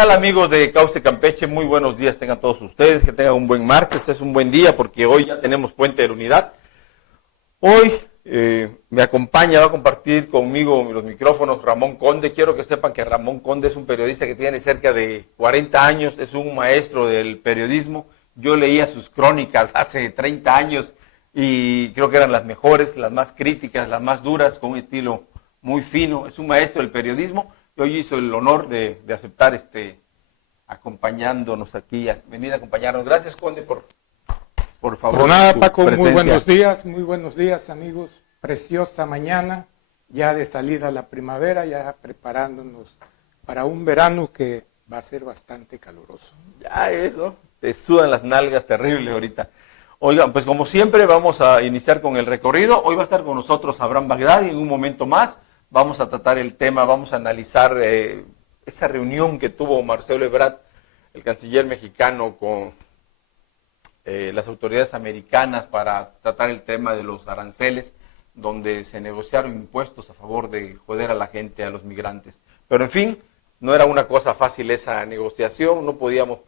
tal, amigos de Cauce Campeche? Muy buenos días tengan todos ustedes, que tengan un buen martes, es un buen día porque hoy ya tenemos Puente de la Unidad. Hoy me acompaña, va a compartir conmigo los micrófonos Ramón Conde. Quiero que sepan que Ramón Conde es un periodista que tiene cerca de 40 años, es un maestro del periodismo. Yo leía sus crónicas hace 30 años y creo que eran las mejores, las más críticas, las más duras, con un estilo muy fino. Es un maestro del periodismo. Hoy hizo el honor de aceptar acompañándonos aquí, venir a acompañarnos. Gracias, Conde, por favor. Por nada, Paco, presencia. muy buenos días, amigos. Preciosa mañana, ya de salida a la primavera, ya preparándonos para un verano que va a ser bastante caluroso. Ya eso, te sudan las nalgas terrible ahorita. Oigan, pues como siempre vamos a iniciar con el recorrido. Hoy va a estar con nosotros Abraham Baghdadi en un momento más. Vamos a tratar el tema, vamos a analizar esa reunión que tuvo Marcelo Ebrard, el canciller mexicano, con las autoridades americanas para tratar el tema de los aranceles, donde se negociaron impuestos a favor de joder a la gente, a los migrantes. Pero en fin, no era una cosa fácil esa negociación, no podíamos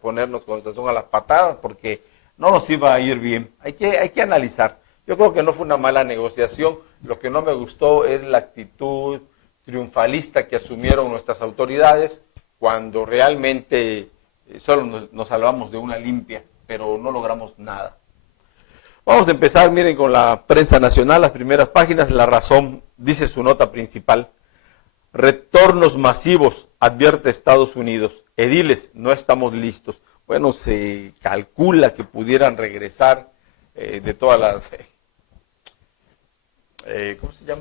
ponernos con razón a las patadas porque no nos iba a ir bien. Hay que analizar. Yo creo que no fue una mala negociación. Lo que no me gustó es la actitud triunfalista que asumieron nuestras autoridades cuando realmente solo nos salvamos de una limpia, pero no logramos nada. Vamos a empezar, miren, con la prensa nacional, las primeras páginas. La Razón dice su nota principal: retornos masivos, advierte Estados Unidos. Ediles, no estamos listos. Bueno, se calcula que pudieran regresar de todas las...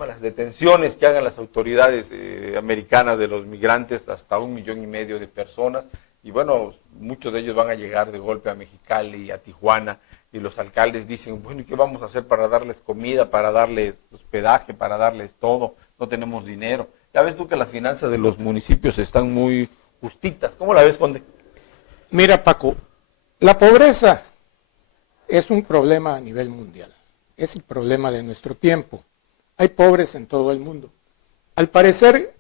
las detenciones que hagan las autoridades americanas de los migrantes, hasta 1,5 millones de personas, y bueno, muchos de ellos van a llegar de golpe a Mexicali y a Tijuana, y los alcaldes dicen, bueno, ¿y qué vamos a hacer para darles comida, para darles hospedaje, para darles todo? No tenemos dinero. Ya ves tú que las finanzas de los municipios están muy justitas. ¿Cómo la ves, Conde? Mira, Paco, la pobreza es un problema a nivel mundial, es el problema de nuestro tiempo. Hay pobres en todo el mundo. Al parecer,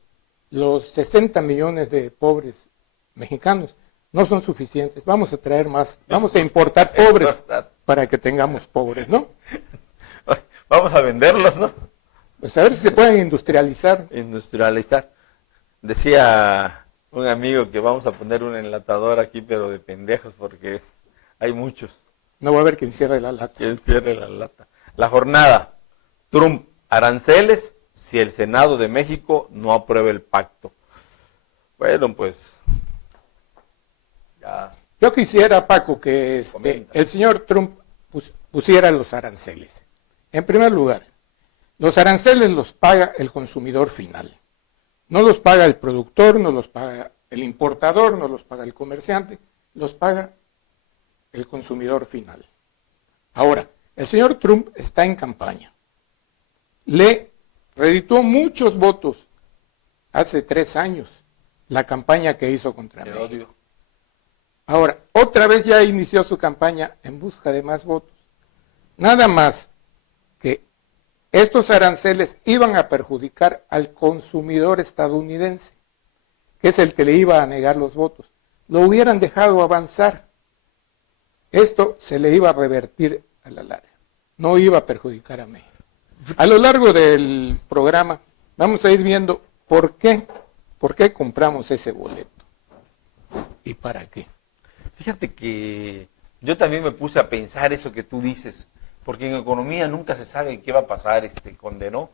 los 60 millones de pobres mexicanos no son suficientes. Vamos a traer más, vamos a importar pobres para que tengamos pobres, ¿no? Vamos a venderlos, ¿no? Pues a ver si se pueden industrializar. Industrializar. Decía un amigo que vamos a poner un enlatador aquí, pero de pendejos, porque hay muchos. No va a haber quien cierre la lata. Quien cierre la lata. La jornada. Trump, aranceles si el Senado de México no aprueba el pacto. Bueno, pues ya. Yo quisiera, Paco, que el señor Trump pusiera los aranceles. En primer lugar, los aranceles los paga el consumidor final. No los paga el productor, no los paga el importador, no los paga el comerciante, los paga el consumidor final. Ahora, el señor Trump está en campaña. Le redituó muchos votos hace 3 años la campaña que hizo contra México. Ahora, otra vez ya inició su campaña en busca de más votos. Nada más que estos aranceles iban a perjudicar al consumidor estadounidense, que es el que le iba a negar los votos. Lo hubieran dejado avanzar. Esto se le iba a revertir a la larga. No iba a perjudicar a México. A lo largo del programa vamos a ir viendo por qué compramos ese boleto y para qué. Fíjate que yo también me puse a pensar eso que tú dices, porque en economía nunca se sabe qué va a pasar, Conde, ¿no?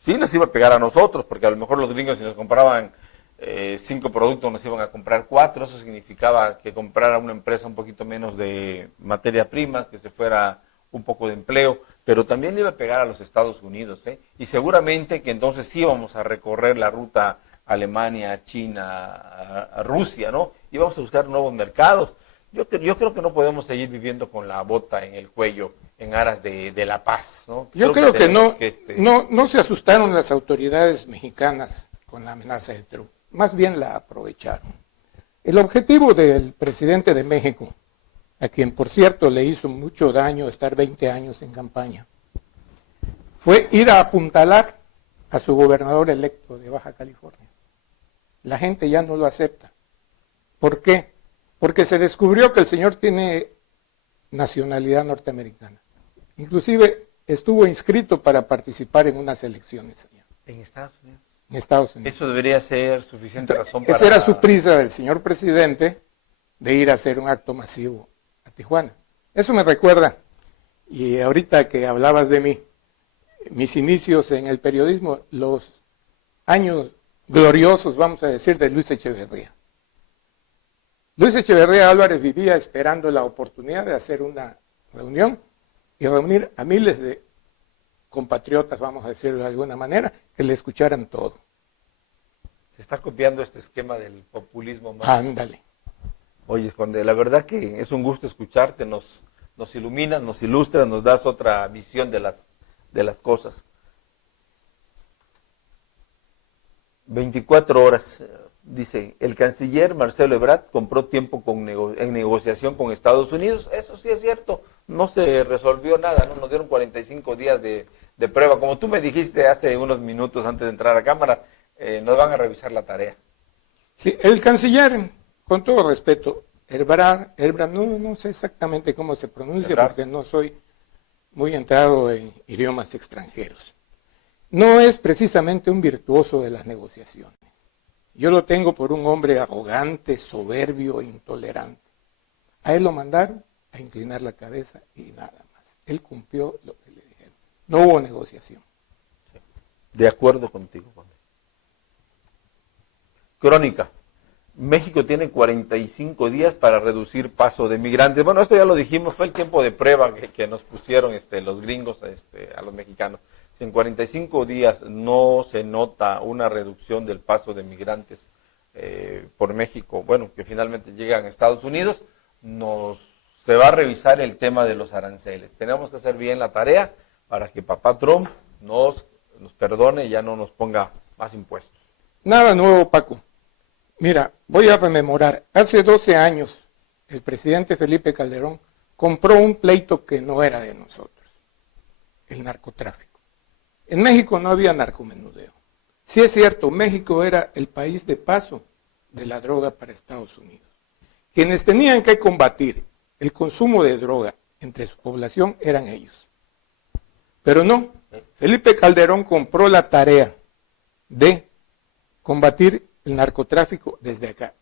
Sí nos iba a pegar a nosotros, porque a lo mejor los gringos si nos compraban 5 productos nos iban a comprar 4, eso significaba que comprara una empresa un poquito menos de materia prima, que se fuera un poco de empleo, pero también le iba a pegar a los Estados Unidos, y seguramente que entonces sí íbamos a recorrer la ruta Alemania, China, a Rusia, ¿no? Íbamos a buscar nuevos mercados. Yo creo que no podemos seguir viviendo con la bota en el cuello en aras de la paz, ¿no? Yo creo que no se asustaron las autoridades mexicanas con la amenaza de Trump, más bien la aprovecharon. El objetivo del presidente de México, a quien por cierto le hizo mucho daño estar 20 años en campaña, fue ir a apuntalar a su gobernador electo de Baja California. La gente ya no lo acepta. ¿Por qué? Porque se descubrió que el señor tiene nacionalidad norteamericana. Inclusive estuvo inscrito para participar en unas elecciones allá. En Estados Unidos. En Estados Unidos. Eso debería ser suficiente razón para... Esa era su prisa del señor presidente de ir a hacer un acto masivo a Tijuana. Eso me recuerda, y ahorita que hablabas de mí, mis inicios en el periodismo, los años gloriosos, vamos a decir, de Luis Echeverría. Luis Echeverría Álvarez vivía esperando la oportunidad de hacer una reunión y reunir a miles de compatriotas, vamos a decirlo de alguna manera, que le escucharan todo. Se está copiando este esquema del populismo más. Ándale. Oye, Juan, la verdad que es un gusto escucharte, nos iluminas, nos ilustras, nos das otra visión de las cosas. 24 horas, dice, el canciller Marcelo Ebrard compró tiempo en negociación con Estados Unidos. Eso sí es cierto, no se resolvió nada, ¿no? Nos dieron 45 días de prueba. Como tú me dijiste hace unos minutos antes de entrar a cámara, nos van a revisar la tarea. Sí, el canciller, con todo respeto, Ebrard, no sé exactamente cómo se pronuncia Ebrard, porque no soy muy entrado en idiomas extranjeros. No es precisamente un virtuoso de las negociaciones. Yo lo tengo por un hombre arrogante, soberbio, intolerante. A él lo mandaron a inclinar la cabeza y nada más. Él cumplió lo que le dijeron. No hubo negociación. Sí. De acuerdo contigo, Juan. Crónica. México tiene 45 días para reducir paso de migrantes. Bueno, esto ya lo dijimos, fue el tiempo de prueba que nos pusieron los gringos a los mexicanos. Si en 45 días no se nota una reducción del paso de migrantes por México, bueno, que finalmente llegan a Estados Unidos, se va a revisar el tema de los aranceles. Tenemos que hacer bien la tarea para que papá Trump nos perdone y ya no nos ponga más impuestos. Nada nuevo, Paco. Mira, voy a rememorar. Hace 12 años, el presidente Felipe Calderón compró un pleito que no era de nosotros, el narcotráfico. En México no había narcomenudeo. Sí es cierto, México era el país de paso de la droga para Estados Unidos. Quienes tenían que combatir el consumo de droga entre su población eran ellos. Pero no, Felipe Calderón compró la tarea de combatir el narcotráfico desde acá.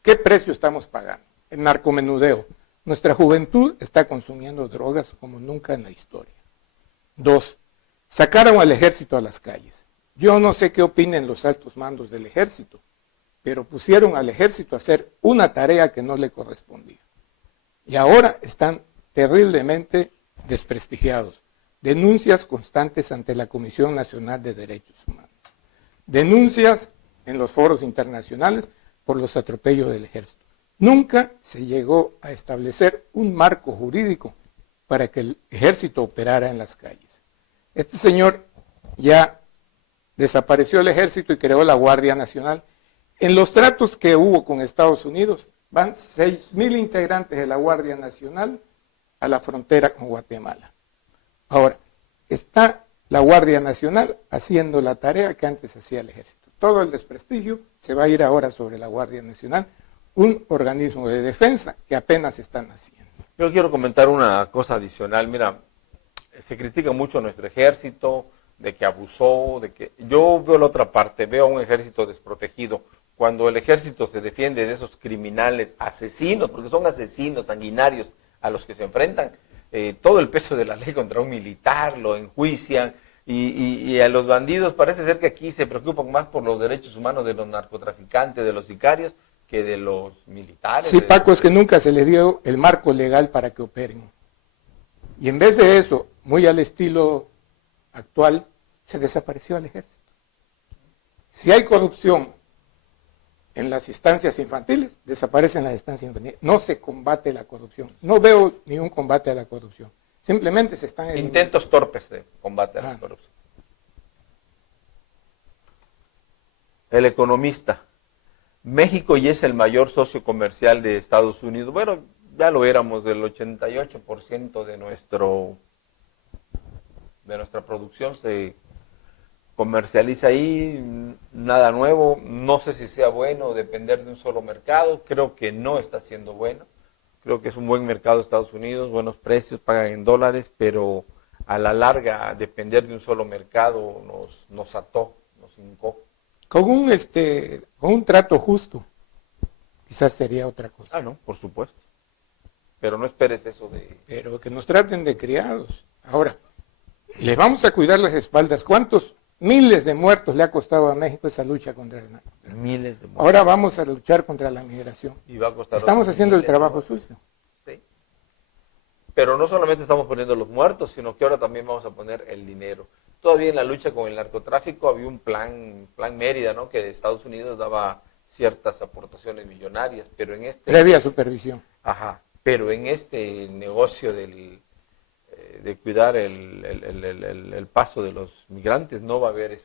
¿Qué precio estamos pagando? El narcomenudeo. Nuestra juventud está consumiendo drogas como nunca en la historia. 2. Sacaron al ejército a las calles. Yo no sé qué opinen los altos mandos del ejército, pero pusieron al ejército a hacer una tarea que no le correspondía. Y ahora están terriblemente desprestigiados. Denuncias constantes ante la Comisión Nacional de Derechos Humanos. Denuncias en los foros internacionales por los atropellos del ejército. Nunca se llegó a establecer un marco jurídico para que el ejército operara en las calles. Este señor ya desapareció el ejército y creó la Guardia Nacional. En los tratos que hubo con Estados Unidos, van 6,000 integrantes de la Guardia Nacional a la frontera con Guatemala. Ahora, está la Guardia Nacional haciendo la tarea que antes hacía el ejército. Todo el desprestigio se va a ir ahora sobre la Guardia Nacional, un organismo de defensa que apenas están haciendo. Yo quiero comentar una cosa adicional. Mira, se critica mucho a nuestro ejército, de que abusó, de que... Yo veo la otra parte, veo a un ejército desprotegido. Cuando el ejército se defiende de esos criminales, asesinos, porque son asesinos sanguinarios a los que se enfrentan, todo el peso de la ley contra un militar, lo enjuician, y a los bandidos parece ser que aquí se preocupan más por los derechos humanos de los narcotraficantes, de los sicarios, que de los militares. Sí, Paco, es que nunca se les dio el marco legal para que operen. Y en vez de eso, muy al estilo actual, se desapareció el ejército. Si hay corrupción en las instancias infantiles, desaparecen las instancias infantiles. No se combate la corrupción. No veo ni un combate a la corrupción. Simplemente se están... Intentos torpes de combate a la corrupción. El Economista. México ya es el mayor socio comercial de Estados Unidos. Bueno, ya lo éramos, del 88% de nuestra producción se comercializa ahí, nada nuevo. No sé si sea bueno depender de un solo mercado. Creo que no está siendo bueno. Creo que es un buen mercado Estados Unidos, buenos precios, pagan en dólares, pero a la larga depender de un solo mercado nos ató, nos hincó. Con un trato justo, quizás sería otra cosa. Ah, no, por supuesto. Pero no esperes eso de... Pero que nos traten de criados. Ahora, les vamos a cuidar las espaldas. ¿Cuántos miles de muertos le ha costado a México esa lucha contra el narco? Miles de muertos. Ahora vamos a luchar contra la migración. Y va a costar Estamos haciendo el miles de trabajo muertos. sucio. Sí. Pero no solamente estamos poniendo los muertos, sino que ahora también vamos a poner el dinero. Todavía en la lucha con el narcotráfico había un plan Mérida, ¿no? Que Estados Unidos daba ciertas aportaciones millonarias, pero en este... Previa supervisión. Ajá, pero en este negocio de cuidar el paso de los migrantes no va a haber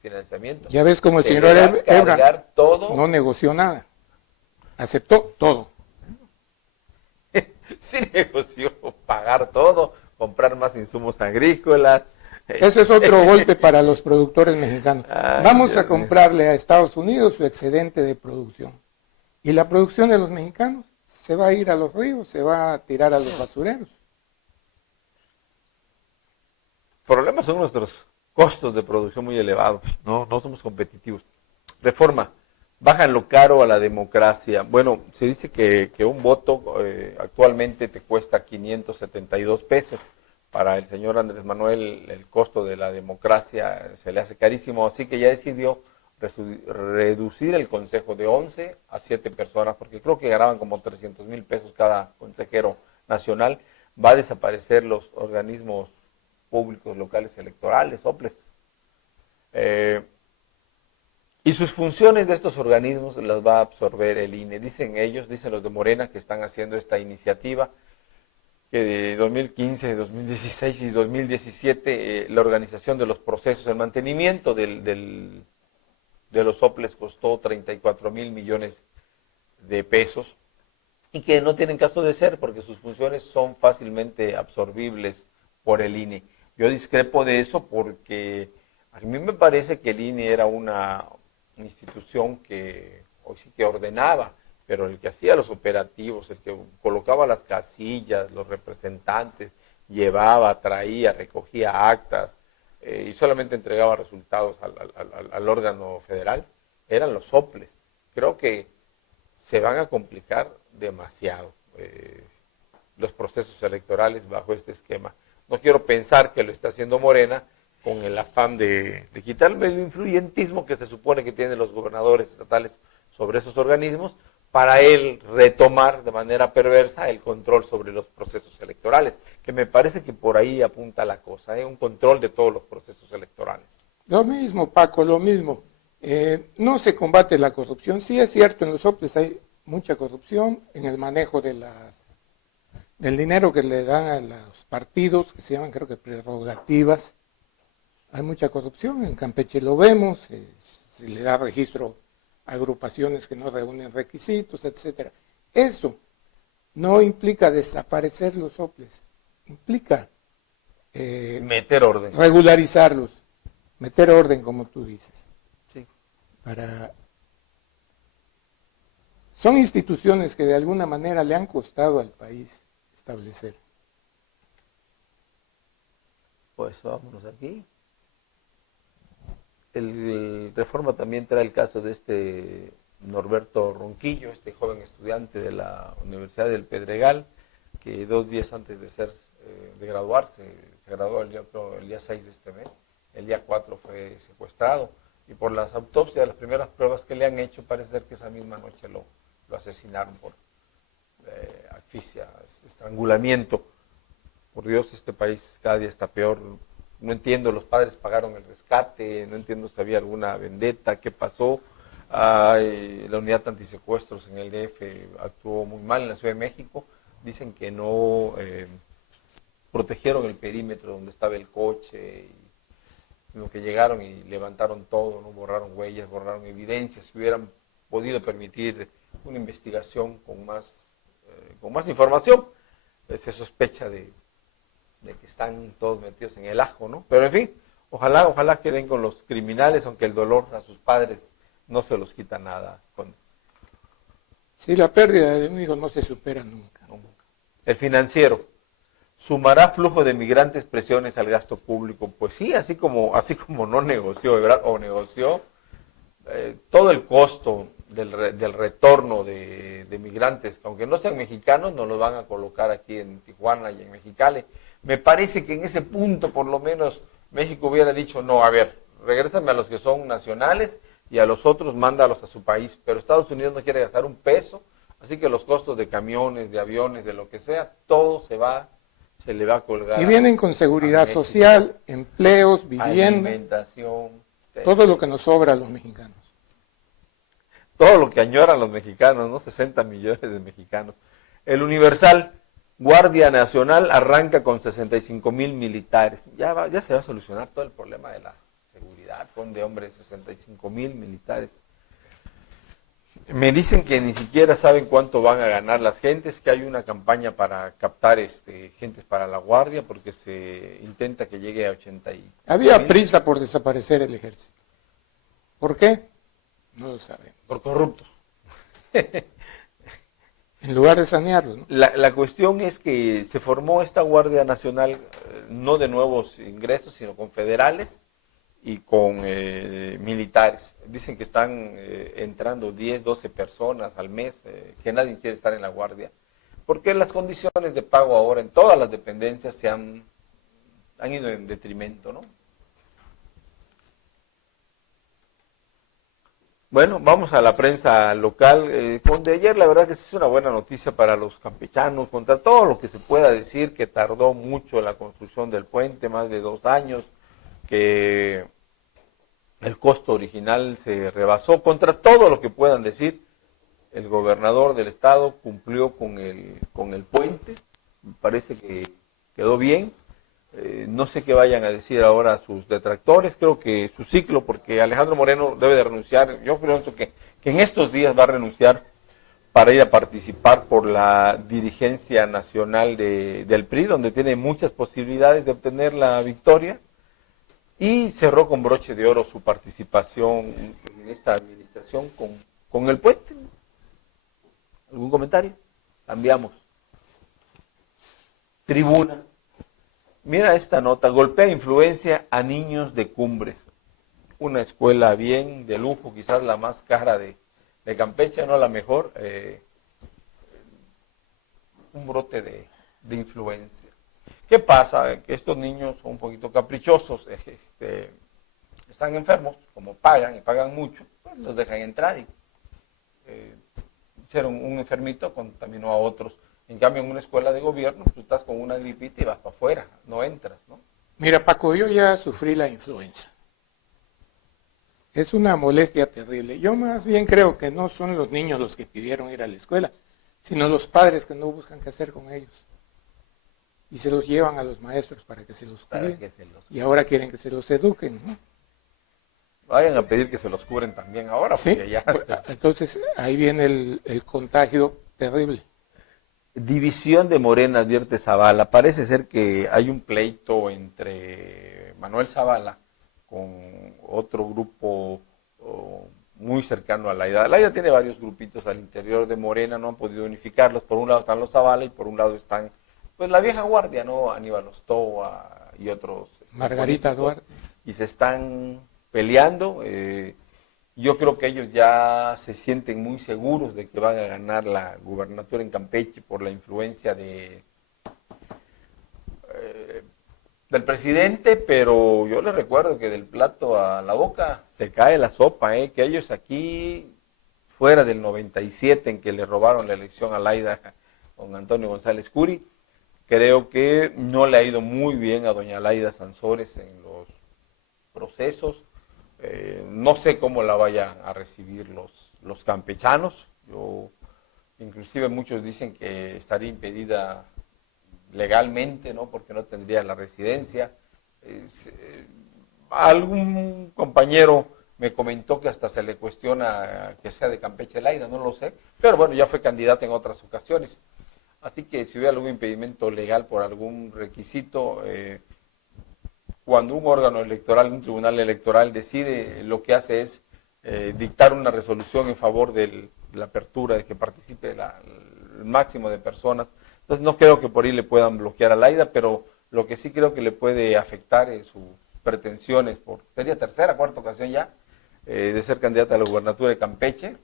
financiamiento. Ya ves como el Se señor le va a Ebra cargar todo. no negoció nada. Aceptó todo. Sí negoció pagar todo, comprar más insumos agrícolas. Ese es otro golpe para los productores mexicanos. Ay, Vamos Dios a comprarle a Estados Unidos su excedente de producción. Y la producción de los mexicanos se va a ir a los ríos, se va a tirar a los basureros. Problemas son nuestros costos de producción muy elevados, no somos competitivos. Reforma, bajan lo caro a la democracia. Bueno, se dice que un voto actualmente te cuesta 572 pesos. Para el señor Andrés Manuel el costo de la democracia se le hace carísimo, así que ya decidió reducir el consejo de 11 a 7 personas, porque creo que ganaban como 300,000 pesos cada consejero nacional. Va a desaparecer los organismos públicos locales electorales, OPLES. Y sus funciones de estos organismos las va a absorber el INE. Dicen ellos, dicen los de Morena que están haciendo esta iniciativa, que de 2015, 2016 y 2017 la organización de los procesos, el mantenimiento de los OPLES costó 34,000 millones de pesos y que no tienen caso de ser porque sus funciones son fácilmente absorbibles por el INE. Yo discrepo de eso porque a mí me parece que el INE era una institución que hoy sí que ordenaba, pero el que hacía los operativos, el que colocaba las casillas, los representantes, llevaba, traía, recogía actas y solamente entregaba resultados al órgano federal, eran los OPLES. Creo que se van a complicar demasiado los procesos electorales bajo este esquema. No quiero pensar que lo está haciendo Morena con el afán de quitarle el influyentismo que se supone que tienen los gobernadores estatales sobre esos organismos, para él retomar de manera perversa el control sobre los procesos electorales, que me parece que por ahí apunta la cosa, un control de todos los procesos electorales. Lo mismo, Paco, lo mismo. No se combate la corrupción. Sí es cierto, en los OPLES hay mucha corrupción en el manejo del dinero que le dan a los partidos, que se llaman creo que prerrogativas. Hay mucha corrupción, en Campeche lo vemos, se le da registro a agrupaciones que no reúnen requisitos, etcétera. Eso no implica desaparecer los OPLES, implica meter orden. Regularizarlos, meter orden, como tú dices. Sí. Son instituciones que de alguna manera le han costado al país establecer. Pues vámonos aquí. El Reforma también trae el caso de Norberto Ronquillo, este joven estudiante de la Universidad del Pedregal, que 2 días antes de graduarse, se graduó el día 6 de este mes, el día 4 fue secuestrado, y por las autopsias, las primeras pruebas que le han hecho, parece ser que esa misma noche lo asesinaron por asfixia, estrangulamiento. Por Dios, este país cada día está peor. No entiendo, los padres pagaron el rescate, no entiendo si había alguna vendetta, qué pasó. La unidad antisecuestros en el DF actuó muy mal. En la Ciudad de México dicen que no protegieron el perímetro donde estaba el coche, sino que llegaron y levantaron todo, no borraron huellas, borraron evidencias. Si hubieran podido permitir una investigación con más información, se sospecha de que están todos metidos en el ajo, ¿no? Pero en fin, Ojalá queden con los criminales, aunque el dolor a sus padres no se los quita nada. Sí, la pérdida de un hijo no se supera nunca. El Financiero. ¿Sumará flujo de migrantes presiones al gasto público? Pues sí, así como no negoció, ¿verdad? O negoció todo el costo del retorno de migrantes, aunque no sean mexicanos, nos los van a colocar aquí en Tijuana y en Mexicali. Me parece que en ese punto, por lo menos, México hubiera dicho, no, a ver, regrésame a los que son nacionales y a los otros mándalos a su país. Pero Estados Unidos no quiere gastar un peso, así que los costos de camiones, de aviones, de lo que sea, todo se le va a colgar. Y vienen con seguridad social, empleos, vivienda, alimentación, todo lo que nos sobra a los mexicanos. Todo lo que añoran los mexicanos, ¿no? 60 millones de mexicanos. El Universal, Guardia Nacional arranca con 65,000 militares. Ya se va a solucionar todo el problema de la seguridad con de hombres, 65,000 militares. Me dicen que ni siquiera saben cuánto van a ganar las gentes, que hay una campaña para captar gentes para la guardia, porque se intenta que llegue a 80,000. Había prisa por desaparecer el ejército. ¿Por qué? No lo sabemos. Por corruptos. En lugar de sanearlo, ¿no? La cuestión es que se formó esta Guardia Nacional no de nuevos ingresos, sino con federales y con militares. Dicen que están entrando 10, 12 personas al mes, que nadie quiere estar en la Guardia, porque las condiciones de pago ahora en todas las dependencias se han ido en detrimento, ¿no? Bueno, vamos a la prensa local. Con de ayer, la verdad que es una buena noticia para los campechanos, contra todo lo que se pueda decir, que tardó mucho la construcción del puente, más de 2 años, que el costo original se rebasó, contra todo lo que puedan decir. El gobernador del estado cumplió con el puente, me parece que quedó bien. No sé qué vayan a decir ahora sus detractores, creo que su ciclo, porque Alejandro Moreno debe de renunciar, yo pienso que en estos días va a renunciar para ir a participar por la dirigencia nacional del PRI, donde tiene muchas posibilidades de obtener la victoria, y cerró con broche de oro su participación en esta administración con el puente. ¿Algún comentario? Cambiamos. Tribuna. Mira esta nota, golpea influencia a niños de Cumbres. Una escuela bien, de lujo, quizás la más cara de Campeche, no la mejor. Un brote de influencia. ¿Qué pasa? Que estos niños son un poquito caprichosos, están enfermos, como pagan y pagan mucho, pues los dejan entrar y hicieron un enfermito, contaminó a otros. En cambio, en una escuela de gobierno, tú estás con una gripita y vas para afuera, no entras, ¿no? Mira, Paco, yo ya sufrí la influenza. Es una molestia terrible. Yo más bien creo que no son los niños los que pidieron ir a la escuela, sino los padres que no buscan qué hacer con ellos. Y se los llevan a los maestros para que se los cuiden. Y ahora quieren que se los eduquen, ¿no? Vayan a pedir que se los cubren también ahora, ¿sí? Porque ya... Entonces, ahí viene el contagio terrible. División de Morena, advierte Zavala. Parece ser que hay un pleito entre Manuel Zavala con otro grupo muy cercano a Laida. Laida tiene varios grupitos al interior de Morena, no han podido unificarlos. Por un lado están los Zavala y por un lado están, pues, la vieja guardia, ¿no? Aníbal Ostoa y otros. Margarita Duarte. Y se están peleando. Yo creo que ellos ya se sienten muy seguros de que van a ganar la gubernatura en Campeche por la influencia del presidente, pero yo les recuerdo que del plato a la boca se cae la sopa, que ellos aquí, fuera del 97 en que le robaron la elección a Laida con Antonio González Curi, creo que no le ha ido muy bien a doña Laida Sansores en los procesos. No sé cómo la vayan a recibir los campechanos. Inclusive muchos dicen que estaría impedida legalmente, ¿no? Porque no tendría la residencia. Algún compañero me comentó que hasta se le cuestiona que sea de Campeche Laida, no lo sé, pero bueno, ya fue candidata en otras ocasiones. Así que si hubiera algún impedimento legal por algún requisito, cuando un órgano electoral, un tribunal electoral decide, lo que hace es dictar una resolución en favor de la apertura, de que participe el máximo de personas. Entonces no creo que por ahí le puedan bloquear a Laida, pero lo que sí creo que le puede afectar es sus pretensiones, sería tercera, cuarta ocasión ya, de ser candidata a la gubernatura de Campeche,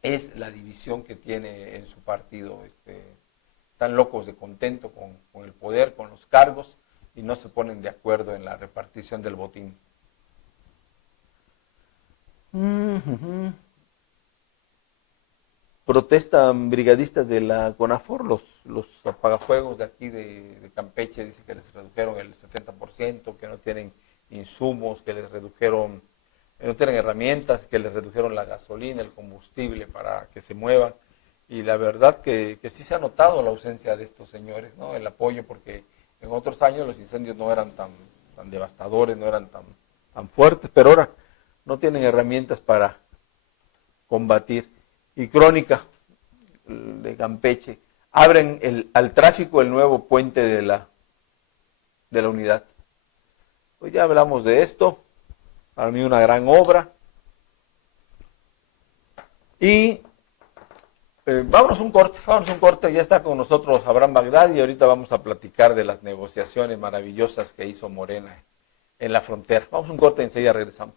es la división que tiene en su partido. Están locos de contento con el poder, con los cargos, y no se ponen de acuerdo en la repartición del botín. Protestan brigadistas de la CONAFOR, los apagafuegos de aquí de Campeche, dice que les redujeron el 70%, que no tienen insumos, que les redujeron, que no tienen herramientas, que les redujeron la gasolina, el combustible para que se muevan. Y la verdad que sí se ha notado la ausencia de estos señores, ¿no? El apoyo, porque en otros años los incendios no eran tan devastadores, no eran tan fuertes, pero ahora no tienen herramientas para combatir. Y Crónica de Campeche, abren al tráfico el nuevo puente de la unidad. Pues ya hablamos de esto, para mí una gran obra. Y vámonos un corte, ya está con nosotros Abraham Bagdadi y ahorita vamos a platicar de las negociaciones maravillosas que hizo Morena en la frontera. Vamos a un corte y enseguida regresamos.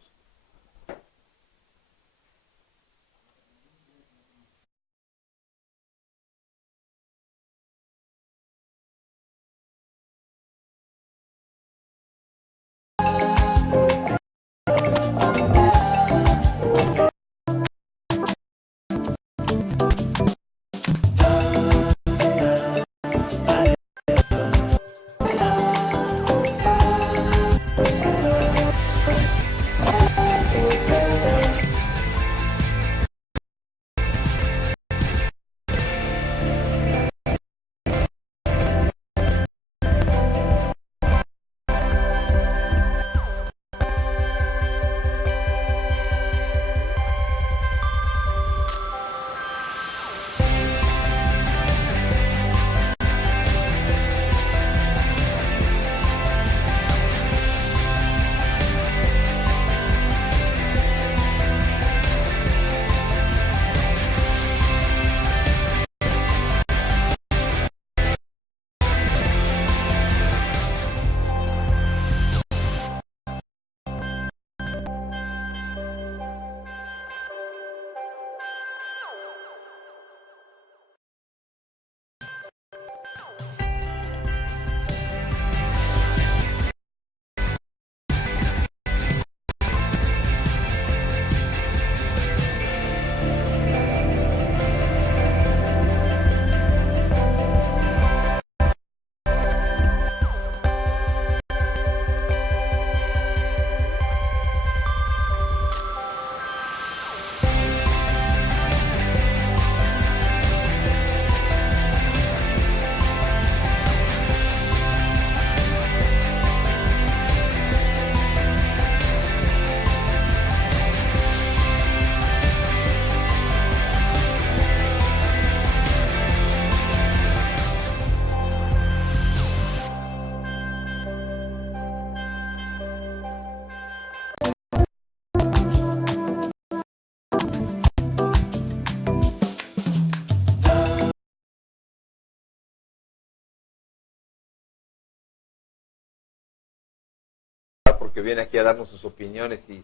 Porque viene aquí a darnos sus opiniones y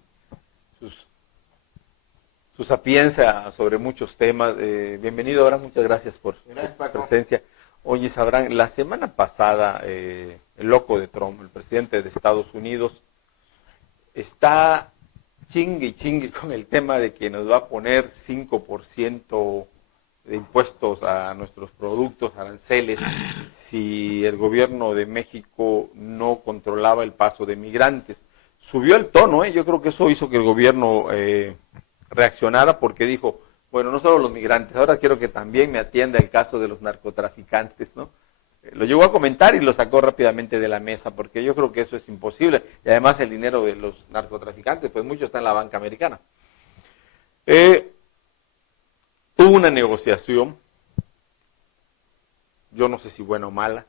su sapiencia sobre muchos temas. Bienvenido, ahora muchas gracias por tu presencia. Oye, sabrán, la semana pasada, el loco de Trump, el presidente de Estados Unidos, está chingue y chingue con el tema de que nos va a poner 5% de impuestos a nuestros productos, aranceles, si el gobierno de México no controlaba el paso de migrantes. Subió el tono, yo creo que eso hizo que el gobierno reaccionara, porque dijo, bueno, no solo los migrantes, ahora quiero que también me atienda el caso de los narcotraficantes, ¿no? Lo llegó a comentar y lo sacó rápidamente de la mesa, porque yo creo que eso es imposible, y además el dinero de los narcotraficantes, pues mucho está en la banca americana. Hubo una negociación, yo no sé si buena o mala,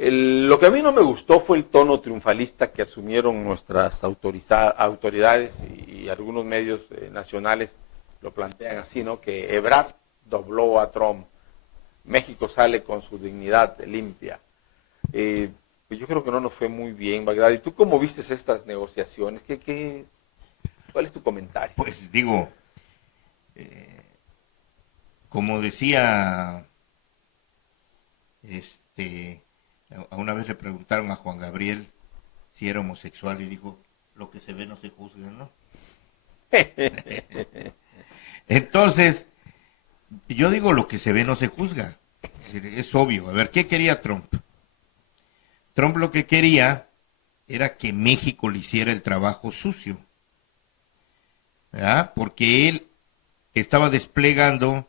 Lo que a mí no me gustó fue el tono triunfalista que asumieron nuestras autoridades y algunos medios nacionales lo plantean así, ¿no? Que Ebrard dobló a Trump. México sale con su dignidad limpia. Pues yo creo que no nos fue muy bien, Bagdad. ¿Y tú cómo viste estas negociaciones? ¿Cuál es tu comentario? Pues digo, como decía, a una vez le preguntaron a Juan Gabriel si era homosexual y dijo, lo que se ve no se juzga, ¿no? Entonces, yo digo, lo que se ve no se juzga. Es obvio. A ver, ¿qué quería Trump? Trump lo que quería era que México le hiciera el trabajo sucio, ¿verdad? Porque él estaba desplegando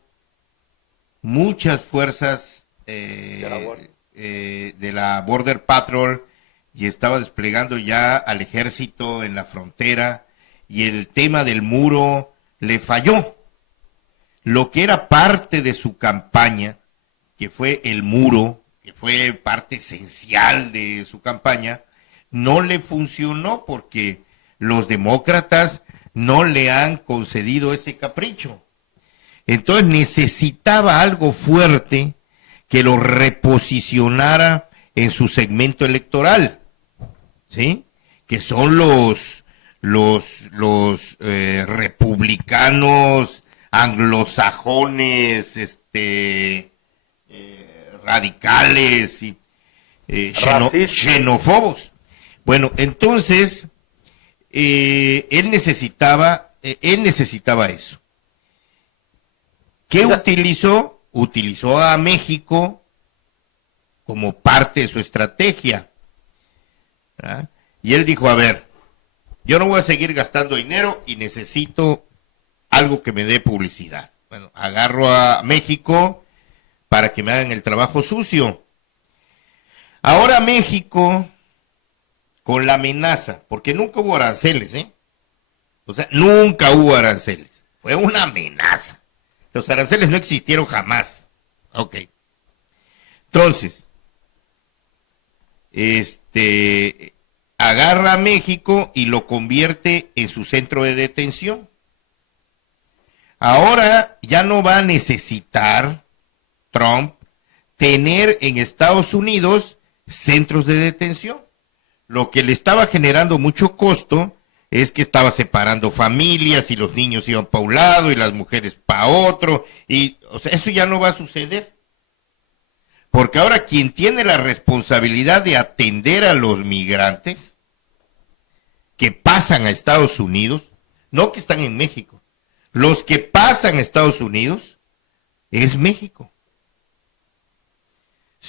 muchas fuerzas de la Border Patrol y estaba desplegando ya al ejército en la frontera y el tema del muro le falló. Lo que era parte de su campaña, que fue el muro, que fue parte esencial de su campaña, no le funcionó porque los demócratas no le han concedido ese capricho. Entonces necesitaba algo fuerte que lo reposicionara en su segmento electoral, ¿sí? Que son los republicanos anglosajones, radicales y xenófobos. Bueno, entonces él necesitaba eso. ¿Qué utilizó? Utilizó a México como parte de su estrategia, ¿verdad? Y él dijo, a ver, yo no voy a seguir gastando dinero y necesito algo que me dé publicidad. Bueno, agarro a México para que me hagan el trabajo sucio. Ahora México, con la amenaza, porque nunca hubo aranceles, o sea, nunca hubo aranceles, fue una amenaza. Los aranceles no existieron jamás. Ok. Entonces, agarra a México y lo convierte en su centro de detención. Ahora ya no va a necesitar Trump tener en Estados Unidos centros de detención. Lo que le estaba generando mucho costo es que estaba separando familias y los niños iban para un lado y las mujeres para otro. Y, o sea, eso ya no va a suceder. Porque ahora quien tiene la responsabilidad de atender a los migrantes que pasan a Estados Unidos, no que están en México, los que pasan a Estados Unidos, es México.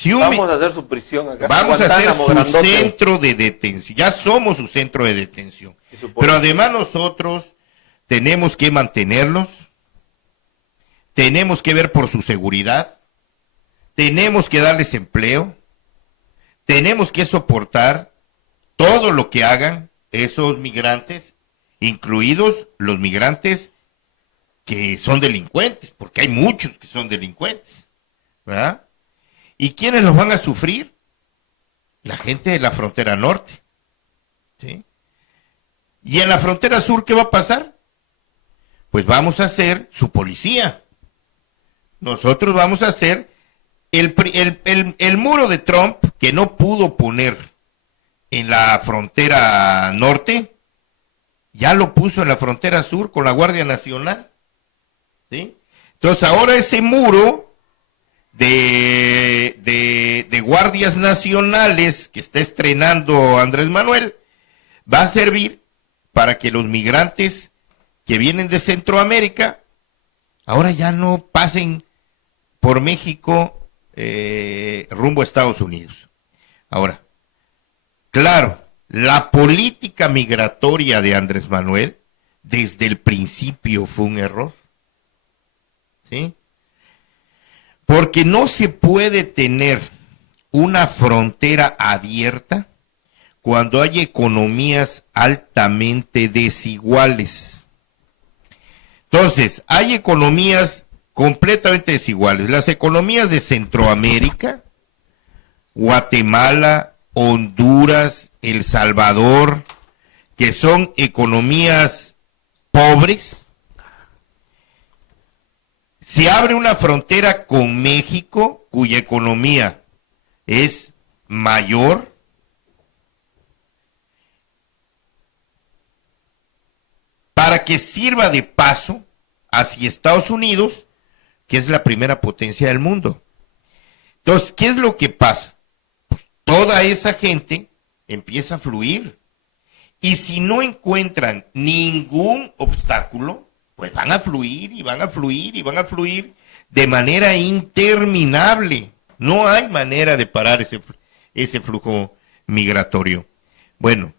Vamos a hacer su prisión acá. Vamos a hacer su centro de detención. Ya somos su centro de detención. Pero además nosotros tenemos que mantenerlos, tenemos que ver por su seguridad, tenemos que darles empleo, tenemos que soportar todo lo que hagan esos migrantes, incluidos los migrantes que son delincuentes, porque hay muchos que son delincuentes, ¿verdad? ¿Y quiénes los van a sufrir? La gente de la frontera norte, ¿sí? ¿Y en la frontera sur qué va a pasar? Pues vamos a hacer su policía. Nosotros vamos a hacer el muro de Trump que no pudo poner en la frontera norte, ya lo puso en la frontera sur con la Guardia Nacional, ¿sí? Entonces ahora ese muro de guardias nacionales que está estrenando Andrés Manuel va a servir para que los migrantes que vienen de Centroamérica ahora ya no pasen por México rumbo a Estados Unidos. Ahora, claro, la política migratoria de Andrés Manuel desde el principio fue un error, ¿sí? Porque no se puede tener una frontera abierta cuando hay economías altamente desiguales. Entonces, hay economías completamente desiguales. Las economías de Centroamérica Guatemala, Honduras, El Salvador, que son economías pobres. Se abre una frontera con México, cuya economía es mayor. Para que sirva de paso hacia Estados Unidos, que es la primera potencia del mundo. Entonces, ¿qué es lo que pasa? Pues toda esa gente empieza a fluir. Y si no encuentran ningún obstáculo, pues van a fluir y van a fluir y van a fluir de manera interminable. No hay manera de parar ese flujo migratorio. Bueno,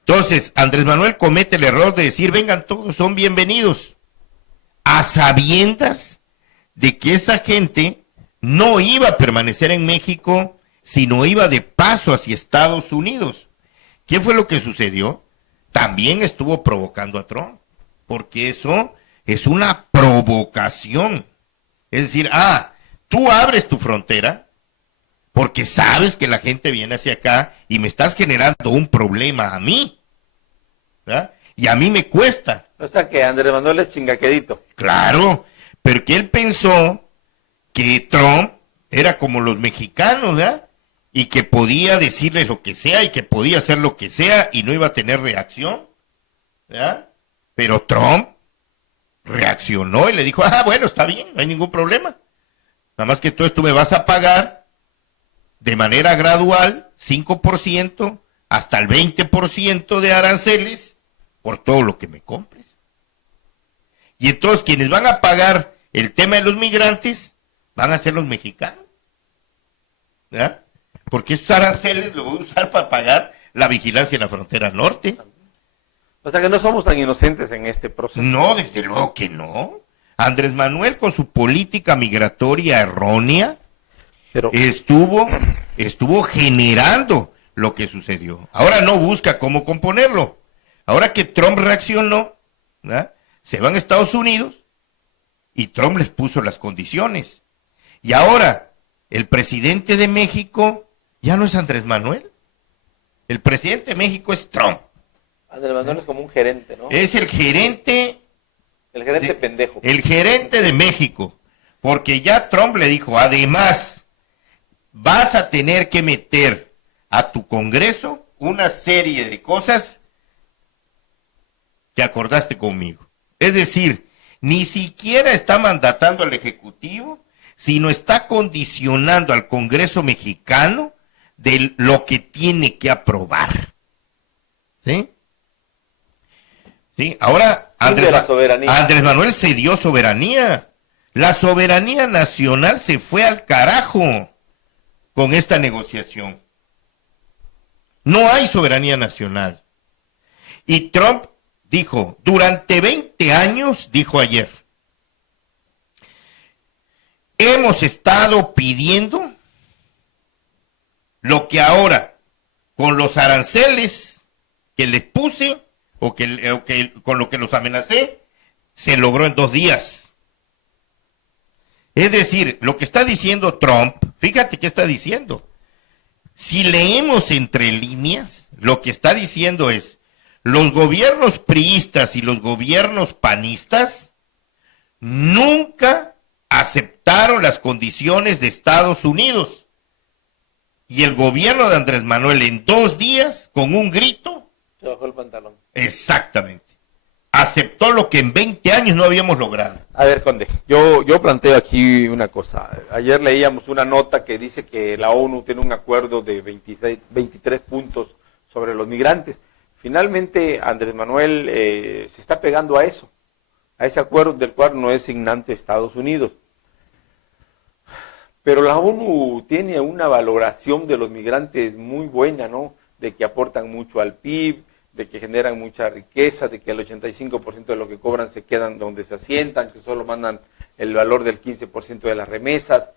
entonces Andrés Manuel comete el error de decir, vengan todos, son bienvenidos, a sabiendas de que esa gente no iba a permanecer en México, sino iba de paso hacia Estados Unidos. ¿Qué fue lo que sucedió? También estuvo provocando a Trump, porque eso es una provocación. Es decir, tú abres tu frontera porque sabes que la gente viene hacia acá y me estás generando un problema a mí, ¿verdad? Y a mí me cuesta. O sea que Andrés Manuel es chingaquedito. Claro, pero que él pensó que Trump era como los mexicanos, ¿verdad? Y que podía decirles lo que sea y que podía hacer lo que sea y no iba a tener reacción, ¿verdad? Pero Trump reaccionó y le dijo, bueno, está bien, no hay ningún problema. Nada más que tú me vas a pagar de manera gradual 5% hasta el 20% de aranceles por todo lo que me compres. Y entonces quienes van a pagar el tema de los migrantes van a ser los mexicanos, ¿verdad? Porque esos aranceles los voy a usar para pagar la vigilancia en la frontera norte. O sea que no somos tan inocentes en este proceso. No, desde luego que no. Andrés Manuel, con su política migratoria errónea, Pero estuvo generando lo que sucedió. Ahora no busca cómo componerlo. Ahora que Trump reaccionó, ¿verdad?, se van a Estados Unidos y Trump les puso las condiciones. Y ahora el presidente de México ya no es Andrés Manuel. El presidente de México es Trump. Andrés Manuel es como un gerente, ¿no? Es el gerente. El gerente pendejo. El gerente de México. Porque ya Trump le dijo, además, vas a tener que meter a tu Congreso una serie de cosas que acordaste conmigo. Es decir, ni siquiera está mandatando al Ejecutivo, sino está condicionando al Congreso mexicano de lo que tiene que aprobar. ¿Sí? ¿Sí? Ahora Andrés Manuel cedió soberanía. La soberanía nacional se fue al carajo con esta negociación. No hay soberanía nacional. Y Trump dijo, durante 20 años, dijo ayer, hemos estado pidiendo lo que ahora, con los aranceles que les puse, o que con lo que los amenacé, se logró en 2 días. Es decir, lo que está diciendo Trump, fíjate qué está diciendo. Si leemos entre líneas, lo que está diciendo es, los gobiernos priistas y los gobiernos panistas nunca aceptaron las condiciones de Estados Unidos. Y el gobierno de Andrés Manuel en 2 días, con un grito, se bajó el pantalón. Exactamente. Aceptó lo que en 20 años no habíamos logrado. A ver, Conde, yo planteo aquí una cosa. Ayer leíamos una nota que dice que la ONU tiene un acuerdo de 23 puntos sobre los migrantes. Finalmente, Andrés Manuel se está pegando a eso, a ese acuerdo del cual no es signante Estados Unidos. Pero la ONU tiene una valoración de los migrantes muy buena, ¿no? De que aportan mucho al PIB, de que generan mucha riqueza, de que el 85% de lo que cobran se quedan donde se asientan, que solo mandan el valor del 15% de las remesas.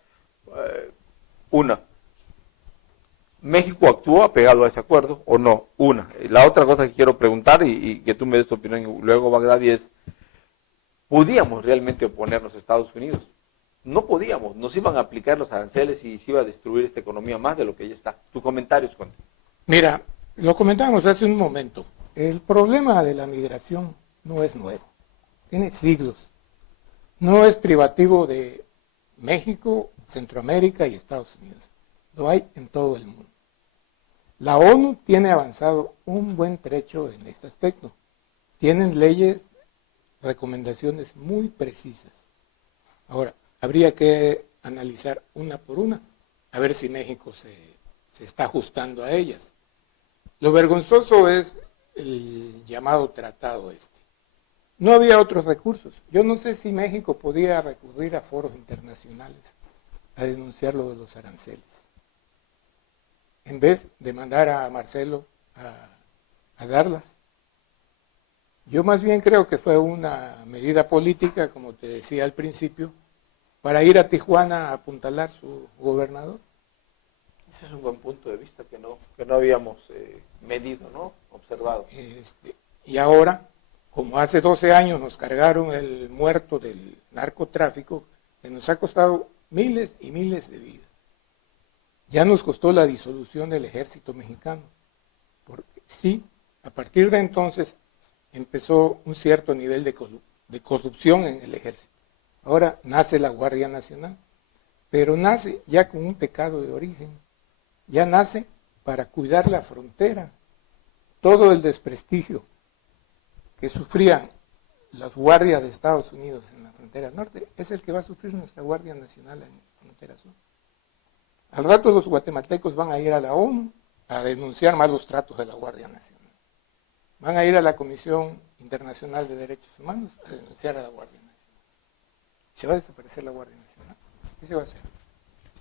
¿México actuó apegado a ese acuerdo o no? La otra cosa que quiero preguntar y que tú me des tu opinión luego, Bagdadi, es, ¿podíamos realmente oponernos a Estados Unidos? no podíamos, nos iban a aplicar los aranceles y se iba a destruir esta economía más de lo que ya está. Tus comentarios, Conde. Mira, lo comentábamos hace un momento. El problema de la migración no es nuevo, tiene siglos. No es privativo de México, Centroamérica y Estados Unidos. Lo hay en todo el mundo. La ONU tiene avanzado un buen trecho en este aspecto. Tienen leyes, recomendaciones muy precisas. Ahora, habría que analizar una por una, a ver si México se está ajustando a ellas. Lo vergonzoso es el llamado tratado este. No había otros recursos. Yo no sé si México podía recurrir a foros internacionales a denunciar lo de los aranceles, en vez de mandar a Marcelo a darlas. Yo más bien creo que fue una medida política, como te decía al principio, para ir a Tijuana a apuntalar su gobernador. Ese es un buen punto de vista que no habíamos medido, ¿no? Observado. Y ahora, como hace 12 años nos cargaron el muerto del narcotráfico, que nos ha costado miles y miles de vidas. Ya nos costó la disolución del ejército mexicano. Porque sí, a partir de entonces empezó un cierto nivel de corrupción en el ejército. Ahora nace la Guardia Nacional, pero nace ya con un pecado de origen. Ya nace para cuidar la frontera. Todo el desprestigio que sufrían las guardias de Estados Unidos en la frontera norte es el que va a sufrir nuestra Guardia Nacional en la frontera sur. Al rato los guatemaltecos van a ir a la ONU a denunciar malos tratos de la Guardia Nacional. Van a ir a la Comisión Internacional de Derechos Humanos a denunciar a la Guardia Nacional. Se va a desaparecer la Guardia Nacional. ¿Qué se va a hacer?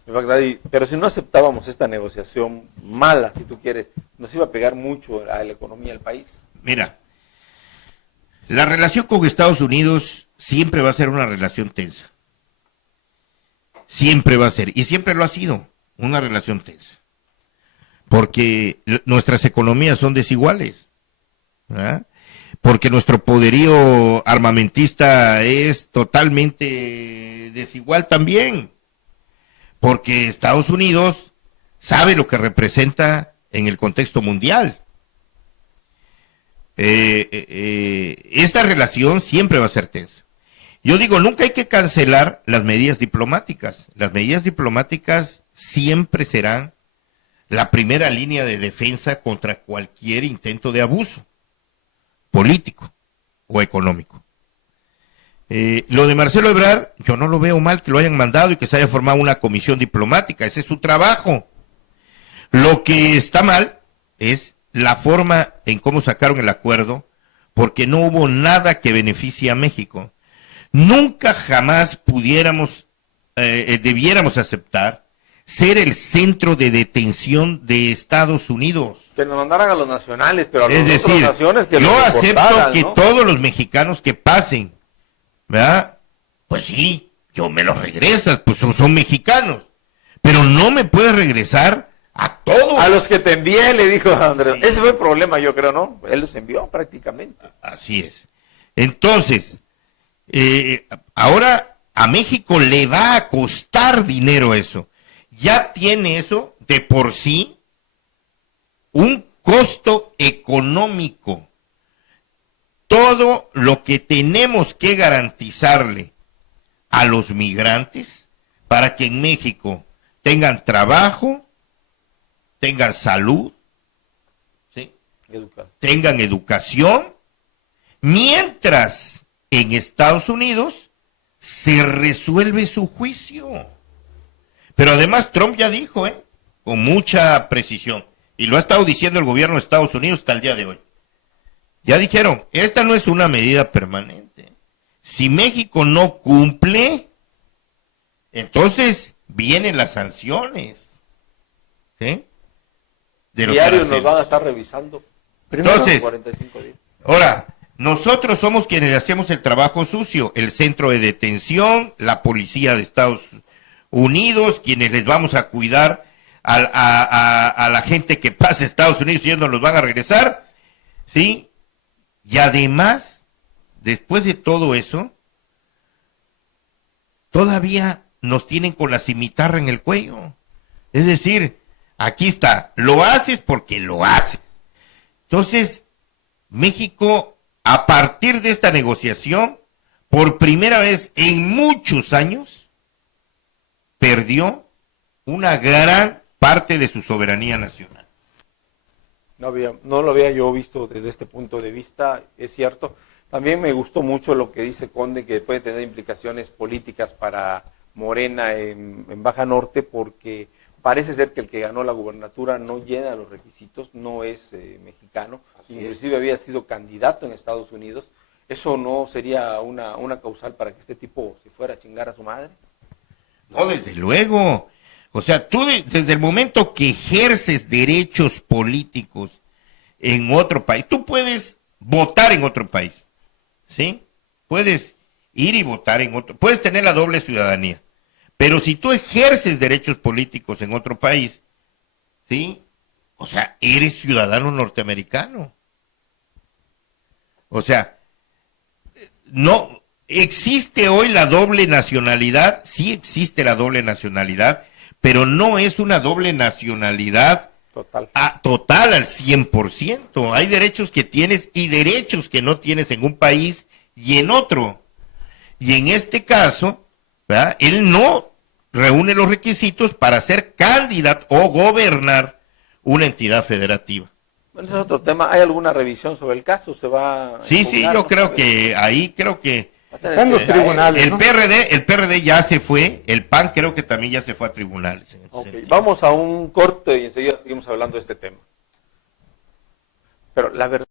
Bagdadi, pero si no aceptábamos esta negociación mala, si tú quieres, nos iba a pegar mucho a la economía del país. Mira, la relación con Estados Unidos siempre va a ser una relación tensa. Siempre va a ser, y siempre lo ha sido, una relación tensa. Porque nuestras economías son desiguales, ¿verdad? Porque nuestro poderío armamentista es totalmente desigual también. Porque Estados Unidos sabe lo que representa en el contexto mundial. Esta relación siempre va a ser tensa. Yo digo, nunca hay que cancelar las medidas diplomáticas. Las medidas diplomáticas siempre serán la primera línea de defensa contra cualquier intento de abuso político o económico. Lo de Marcelo Ebrard, yo no lo veo mal que lo hayan mandado y que se haya formado una comisión diplomática, ese es su trabajo. Lo que está mal es la forma en cómo sacaron el acuerdo, porque no hubo nada que beneficie a México. Nunca jamás debiéramos aceptar ser el centro de detención de Estados Unidos. Que nos mandaran a los nacionales, pero a las Es otras decir, naciones que yo nos acepto deportaran, que ¿no? todos los mexicanos que pasen, ¿verdad? Pues sí, yo me los regresas, pues son mexicanos. Pero no me puedes regresar a todos. A los que te envié, le dijo Andrés. Sí. Ese fue el problema, yo creo, ¿no? Él los envió prácticamente. Así es. Entonces, ahora a México le va a costar dinero eso. Ya tiene eso de por sí un costo económico. Todo lo que tenemos que garantizarle a los migrantes para que en México tengan trabajo, tengan salud, ¿sí? Tengan educación, mientras en Estados Unidos se resuelve su juicio. Pero además Trump ya dijo, con mucha precisión, y lo ha estado diciendo el gobierno de Estados Unidos hasta el día de hoy. Ya dijeron, esta no es una medida permanente. Si México no cumple, entonces vienen las sanciones. ¿Sí? De los diarios aranceles. nos van a estar revisando. Entonces, 45 días. Ahora, nosotros somos quienes hacemos el trabajo sucio, el centro de detención, la policía de Estados Unidos, quienes les vamos a cuidar a la gente que pasa a Estados Unidos y ellos nos los van a regresar, ¿sí? Y además, después de todo eso, todavía nos tienen con la cimitarra en el cuello. Es decir, aquí está, lo haces porque lo haces. Entonces, México, a partir de esta negociación, por primera vez en muchos años, perdió una gran parte de su soberanía nacional. No lo había yo visto desde este punto de vista, es cierto. También me gustó mucho lo que dice Conde, que puede tener implicaciones políticas para Morena en Baja Norte, porque parece ser que el que ganó la gubernatura no llena los requisitos, no es mexicano, inclusive había sido candidato en Estados Unidos. ¿Eso no sería una causal para que este tipo se fuera a chingar a su madre? No, desde luego. O sea, tú desde el momento que ejerces derechos políticos en otro país, tú puedes votar en otro país, ¿sí? Puedes ir y votar en otro, puedes tener la doble ciudadanía, pero si tú ejerces derechos políticos en otro país, ¿sí? O sea, eres ciudadano norteamericano. O sea, no existe hoy la doble nacionalidad, sí existe la doble nacionalidad, pero no es una doble nacionalidad total al 100%. Hay derechos que tienes y derechos que no tienes en un país y en otro. Y en este caso, ¿verdad?, él no reúne los requisitos para ser candidato o gobernar una entidad federativa. Bueno, ese es otro tema. ¿Hay alguna revisión sobre el caso? ¿Se va a Sí, impugnar? yo creo que ahí Están los tribunales, ¿no? el PRD ya se fue, el PAN creo que también ya se fue a tribunales. Okay. Vamos a un corte y enseguida seguimos hablando de este tema. Pero la verdad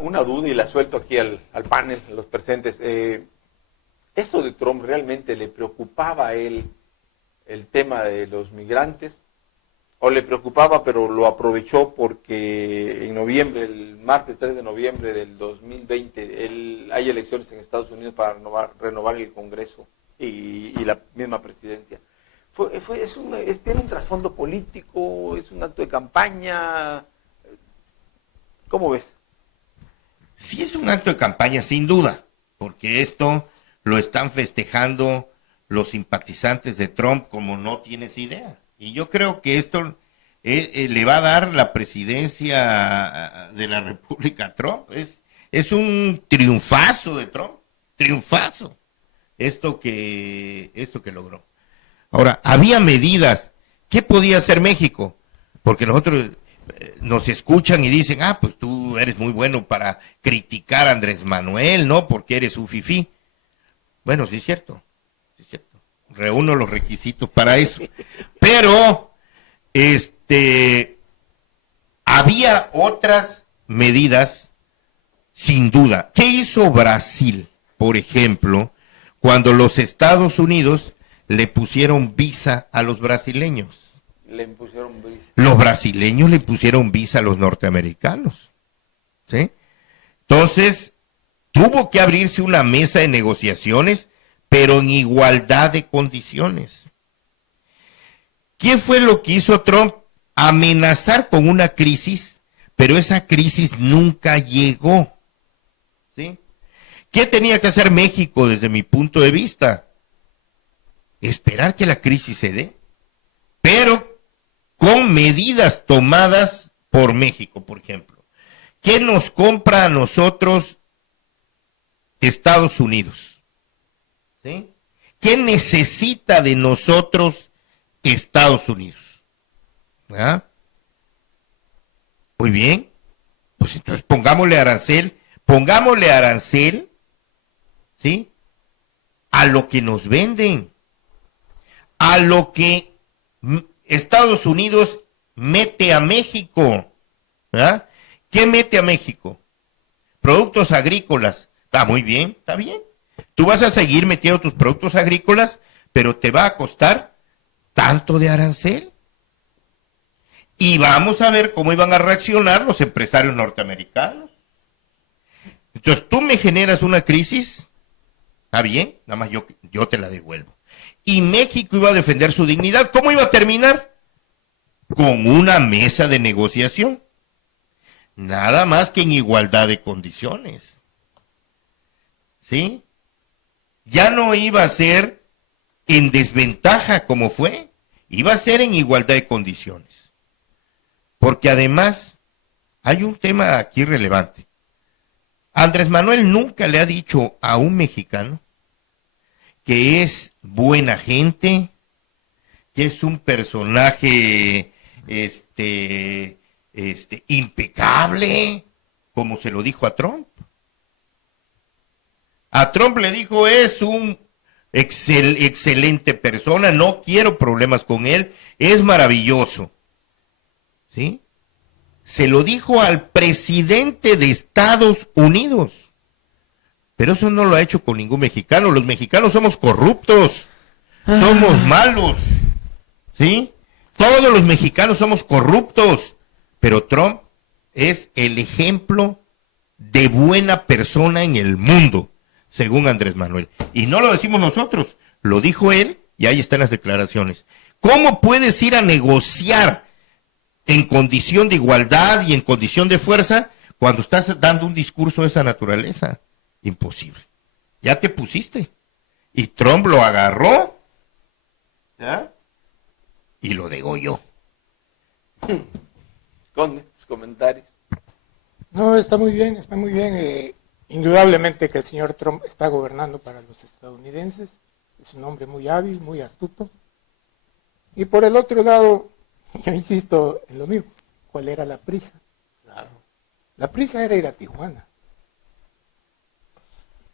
una duda y la suelto aquí al panel, a los presentes. ¿Esto de Trump realmente le preocupaba a él el tema de los migrantes? ¿O le preocupaba pero lo aprovechó porque en noviembre, el martes 3 de noviembre del 2020, hay elecciones en Estados Unidos para renovar el Congreso y la misma presidencia? ¿Tiene un trasfondo político? ¿Es un acto de campaña? ¿Cómo ves? Sí es un acto de campaña, sin duda, porque esto lo están festejando los simpatizantes de Trump como no tienes idea. Y yo creo que esto le va a dar la presidencia de la República a Trump. Es un triunfazo de Trump, triunfazo, esto que logró. Ahora, había medidas. ¿Qué podía hacer México? Porque nosotros nos escuchan y dicen, pues tú eres muy bueno para criticar a Andrés Manuel, ¿no? Porque eres un fifí. Bueno, sí es cierto. Reúno los requisitos para eso. Pero, había otras medidas, sin duda. ¿Qué hizo Brasil, por ejemplo, cuando los Estados Unidos le pusieron visa a los brasileños? Le impusieron visa. Los brasileños le pusieron visa a los norteamericanos. ¿Sí? Entonces, tuvo que abrirse una mesa de negociaciones, pero en igualdad de condiciones. ¿Qué fue lo que hizo Trump? Amenazar con una crisis, pero esa crisis nunca llegó. ¿Sí? ¿Qué tenía que hacer México desde mi punto de vista? Esperar que la crisis se dé, pero con medidas tomadas por México, por ejemplo. ¿Qué nos compra a nosotros Estados Unidos? ¿Sí? ¿Qué necesita de nosotros Estados Unidos? ¿Ah? Muy bien, pues entonces pongámosle arancel, ¿sí? A lo que nos venden, a lo que Estados Unidos mete a México. ¿Verdad? ¿Qué mete a México? Productos agrícolas. Está muy bien, está bien. Tú vas a seguir metiendo tus productos agrícolas, pero te va a costar tanto de arancel. Y vamos a ver cómo iban a reaccionar los empresarios norteamericanos. Entonces tú me generas una crisis, está bien, nada más yo te la devuelvo. Y México iba a defender su dignidad. ¿Cómo iba a terminar? Con una mesa de negociación. Nada más que en igualdad de condiciones. ¿Sí? Ya no iba a ser en desventaja como fue. Iba a ser en igualdad de condiciones. Porque además hay un tema aquí relevante. Andrés Manuel nunca le ha dicho a un mexicano que es buena gente, que es un personaje impecable, como se lo dijo a Trump. A Trump le dijo, es un excelente persona, no quiero problemas con él, es maravilloso. ¿Sí? Se lo dijo al presidente de Estados Unidos. Pero eso no lo ha hecho con ningún mexicano. Los mexicanos somos corruptos, somos malos. ¿Sí? Todos los mexicanos somos corruptos. Pero Trump es el ejemplo de buena persona en el mundo, según Andrés Manuel. Y no lo decimos nosotros, lo dijo él y ahí están las declaraciones. ¿Cómo puedes ir a negociar en condición de igualdad y en condición de fuerza cuando estás dando un discurso de esa naturaleza? Imposible. Ya te pusiste. Y Trump lo agarró, ¿ya? Y lo degolló. Con sus comentarios. No, está muy bien, está muy bien. Indudablemente que el señor Trump está gobernando para los estadounidenses. Es un hombre muy hábil, muy astuto. Y por el otro lado, yo insisto en lo mismo. ¿Cuál era la prisa? Claro. La prisa era ir a Tijuana.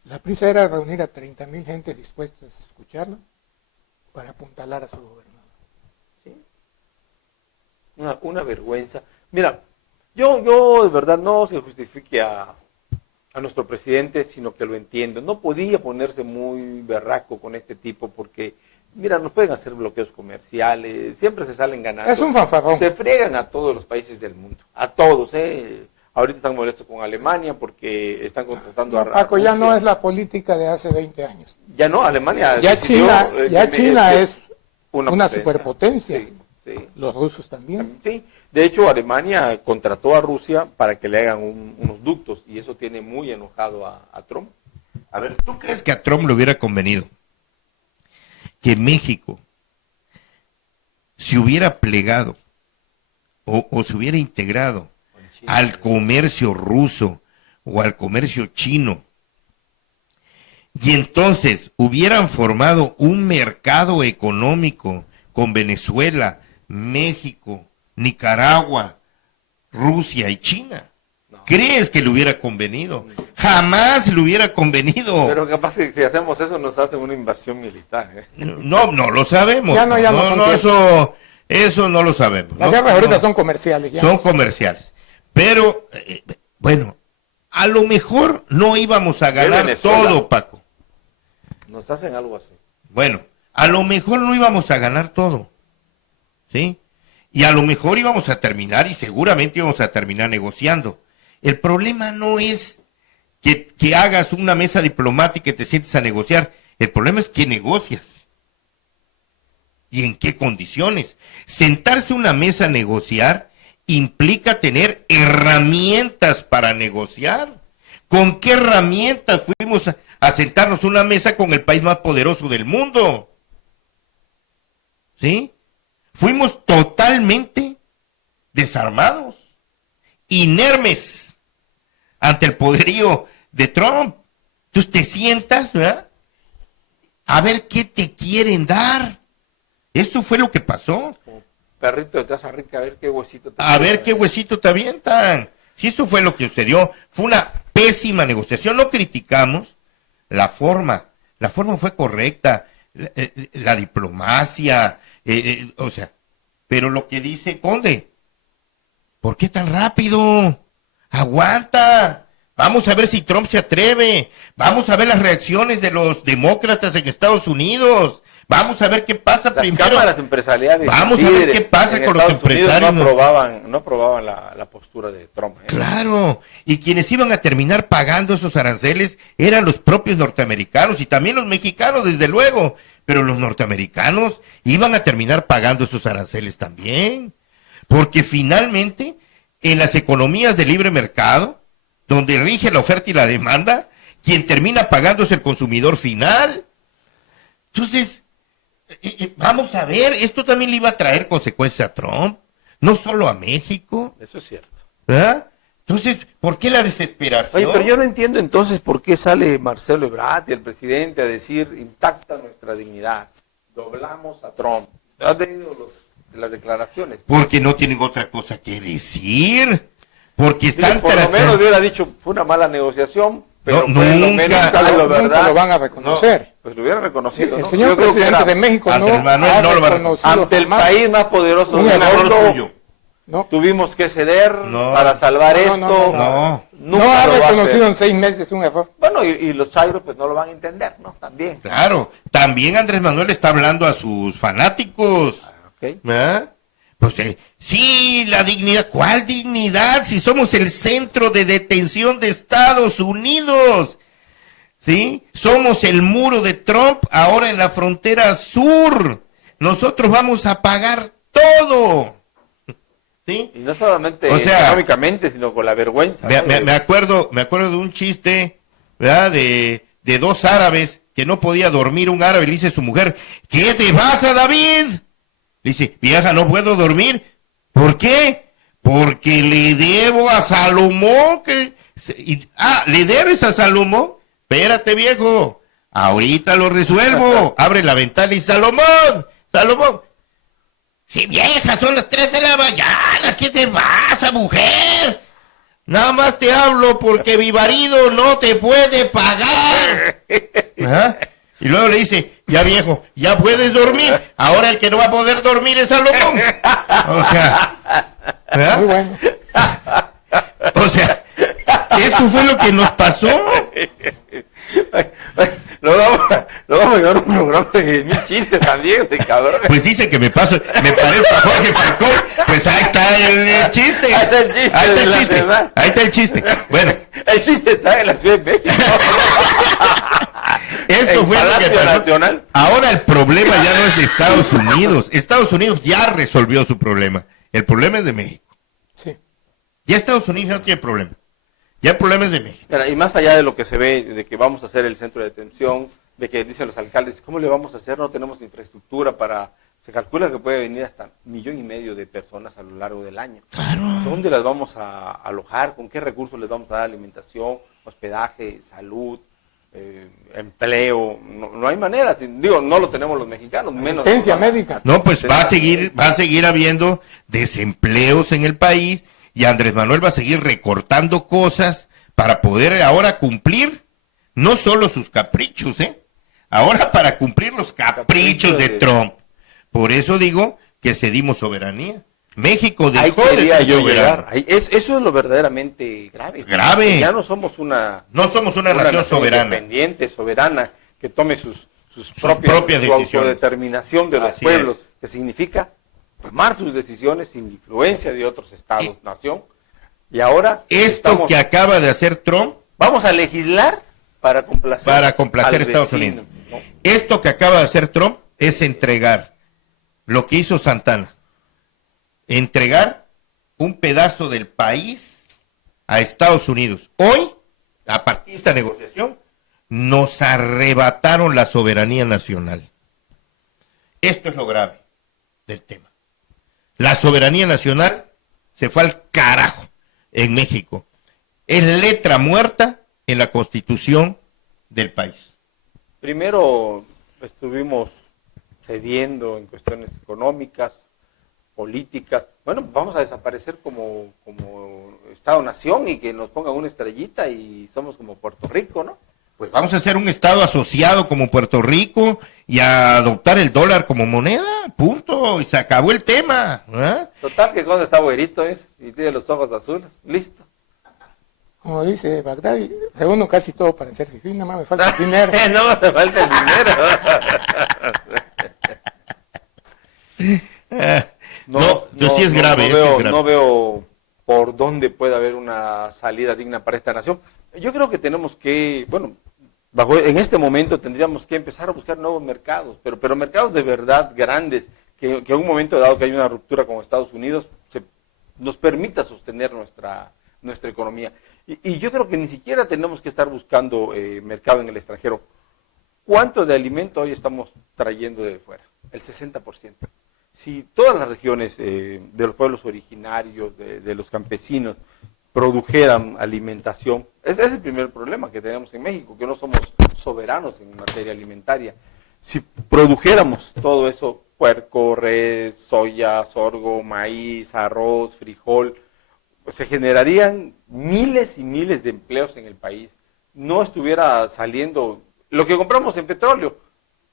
La prisa era reunir a 30,000 gentes dispuestas a escucharlo para apuntalar a su gobernador. ¿Sí? Una vergüenza. Mira, yo de verdad no se justifique a a nuestro presidente, sino que lo entiendo. No podía ponerse muy berraco con este tipo porque, mira, nos pueden hacer bloqueos comerciales, siempre se salen ganando. Es un fanfarrón. Se fregan a todos los países del mundo, a todos, Ahorita están molestos con Alemania porque están contratando a Paco, ya Rusia. no es la política de hace 20 años. Ya no, Alemania Ya decidió, China es una una potencia. superpotencia. Sí, sí. Los rusos también. Sí, de hecho Alemania contrató a Rusia para que le hagan unos ductos y eso tiene muy enojado a Trump. A ver, ¿tú crees que a Trump le hubiera convenido que México se hubiera plegado o se hubiera integrado al comercio ruso o al comercio chino y entonces hubieran formado un mercado económico con Venezuela, México, Nicaragua, Rusia y China? ¿Crees que le hubiera convenido? Jamás le hubiera convenido. Pero capaz que si hacemos eso nos hacen una invasión militar. No lo sabemos. Ya no son eso no lo sabemos. Las guerras ahorita son comerciales. Ya. Son comerciales. Pero, bueno, a lo mejor no íbamos a ganar todo, Paco. Nos hacen algo así. Bueno, a lo mejor no íbamos a ganar todo. ¿Sí? Y a lo mejor íbamos a terminar y seguramente íbamos a terminar negociando. El problema no es que hagas una mesa diplomática y te sientes a negociar. El problema es que negocias. ¿Y en qué condiciones? Sentarse a una mesa a negociar implica tener herramientas para negociar. ¿Con qué herramientas fuimos a sentarnos a una mesa con el país más poderoso del mundo? ¿Sí? Fuimos totalmente desarmados, inermes ante el poderío de Trump. Entonces te sientas, ¿verdad?, a ver qué te quieren dar. Eso fue lo que pasó. Como perrito de casa rica, a ver qué huesito te A ver qué huesito te avientan. Si eso fue lo que sucedió, fue una pésima negociación. No criticamos la forma fue correcta, la diplomacia, o sea, pero lo que dice Conde, ¿por qué tan rápido? Aguanta. Vamos a ver si Trump se atreve. Vamos a ver las reacciones de los demócratas en Estados Unidos. Vamos a ver qué pasa las primero. cámaras empresariales. Vamos a ver qué pasa con los empresarios. No aprobaban la postura de Trump. Claro, y quienes iban a terminar pagando esos aranceles eran los propios norteamericanos y también los mexicanos, desde luego, pero los norteamericanos iban a terminar pagando esos aranceles también, porque finalmente en las economías de libre mercado, donde rige la oferta y la demanda, quien termina pagando es el consumidor final. Entonces, vamos a ver, esto también le iba a traer consecuencias a Trump, no solo a México. Eso es cierto. ¿Verdad? Entonces, ¿por qué la desesperación? Oye, pero yo no entiendo entonces por qué sale Marcelo Ebrard, el presidente, a decir intacta nuestra dignidad. Doblamos a Trump. ¿Has leído las declaraciones? Porque no tienen otra cosa que decir. Porque están Por lo menos hubiera dicho, fue una mala negociación, pero No, por lo nunca. menos sale lo Nunca verdad. lo van a reconocer. No, pues lo hubieran reconocido, El ¿no? señor Yo creo que presidente era de México Andrés no Manuel ha no lo va a reconocido ante el jamás. país más poderoso Un del error mundo. suyo. No, Tuvimos que ceder No. para salvar No, esto. no. Nunca no ha lo va a reconocido hacer. en 6 meses un error. Bueno, y los chairos pues no lo van a entender, ¿no? También. Claro, también Andrés Manuel está hablando a sus fanáticos. Ok. ¿Verdad? Pues sí, la dignidad. ¿Cuál dignidad? Si somos el centro de detención de Estados Unidos. ¿Sí? Somos el muro de Trump ahora en la frontera sur. Nosotros vamos a pagar todo. ¿Sí? Y no solamente O sea, económicamente, sino con la vergüenza. ¿no? Me acuerdo de un chiste, ¿verdad? De 2 árabes que no podía dormir. Un árabe le dice a su mujer, ¿qué te pasa, David? Le dice, vieja, no puedo dormir. ¿Por qué? Porque le debo a Salomón. ¿Le debes a Salomón? Espérate, viejo. Ahorita lo resuelvo. Abre la ventana y Salomón. Sí, vieja, son las 3 de la mañana. ¿Qué te pasa, mujer? Nada más te hablo porque mi marido no te puede pagar. ¿Ah? Y luego le dice, ya viejo, ya puedes dormir. Ahora el que no va a poder dormir es Salomón. O sea, ¿verdad? Muy bueno. O sea, Eso fue lo que nos pasó. Lo vamos a llevar a un programa de 1000 chistes también, de cabrón. Pues dice que me parezco a Jorge Falcón. Pues ahí está el chiste. Ahí está el chiste. Ahí está de el la chiste. semana. Ahí está el chiste. Bueno, El chiste está en la Ciudad de México. esto En fue lo que Palacio pasó. Nacional. Ahora el problema ya no es de Estados Unidos. Estados Unidos ya resolvió su problema. El problema es de México. Sí. Ya Estados Unidos ya no tiene problema. Ya el problema es de México. Mira, y más allá de lo que se ve, de que vamos a hacer el centro de detención, de que dicen los alcaldes, ¿cómo le vamos a hacer? No tenemos infraestructura para... Se calcula que puede venir hasta 1,5 millones de personas a lo largo del año. Claro. ¿Dónde las vamos a alojar? ¿Con qué recursos les vamos a dar alimentación, hospedaje, salud, empleo? No hay manera. Digo, no lo tenemos los mexicanos. Menos Asistencia médica. No, pues va a seguir habiendo desempleos en el país y Andrés Manuel va a seguir recortando cosas para poder ahora cumplir no solo sus caprichos, ahora para cumplir los caprichos de Trump. Por eso digo que cedimos soberanía. México Ahí dejó de quería ser yo soberano. llegar. Eso es lo verdaderamente grave. Grave. Ya no somos una nación soberana. independiente, soberana, que tome sus propias su decisiones. autodeterminación de los Así pueblos, es. que significa tomar sus decisiones sin influencia de otros estados, nación. Y ahora Esto que acaba de hacer Trump vamos a legislar para complacer a al Estados vecino, Unidos. ¿no? Esto que acaba de hacer Trump es entregar lo que hizo Santana. Entregar un pedazo del país a Estados Unidos. Hoy, a partir de esta negociación, nos arrebataron la soberanía nacional. Esto es lo grave del tema. La soberanía nacional se fue al carajo en México. Es letra muerta en la Constitución del país. Primero estuvimos cediendo en cuestiones económicas, políticas. Bueno, vamos a desaparecer como Estado-nación y que nos pongan una estrellita y somos como Puerto Rico, ¿no? Pues vamos a ser un estado asociado como Puerto Rico y a adoptar el dólar como moneda, punto, y se acabó el tema. Total, que cuando está güerito y tiene los ojos azules, listo. Como dice Bagdadi, segundo casi todo para ser fifí, nada más me falta el dinero. No me hace falta el dinero. Sí es grave, sí es grave. No veo por dónde puede haber una salida digna para esta nación. Yo creo que tenemos que, en este momento tendríamos que empezar a buscar nuevos mercados, pero mercados de verdad grandes, que en un momento dado que hay una ruptura con Estados Unidos, nos permita sostener nuestra economía. Y yo creo que ni siquiera tenemos que estar buscando mercado en el extranjero. ¿Cuánto de alimento hoy estamos trayendo de fuera? El 60%. Si todas las regiones de los pueblos originarios, de los campesinos, produjeran alimentación, ese es el primer problema que tenemos en México, que no somos soberanos en materia alimentaria. Si produjéramos todo eso, puerco, res, soya, sorgo, maíz, arroz, frijol, pues se generarían miles y miles de empleos en el país. No estuviera saliendo lo que compramos en petróleo,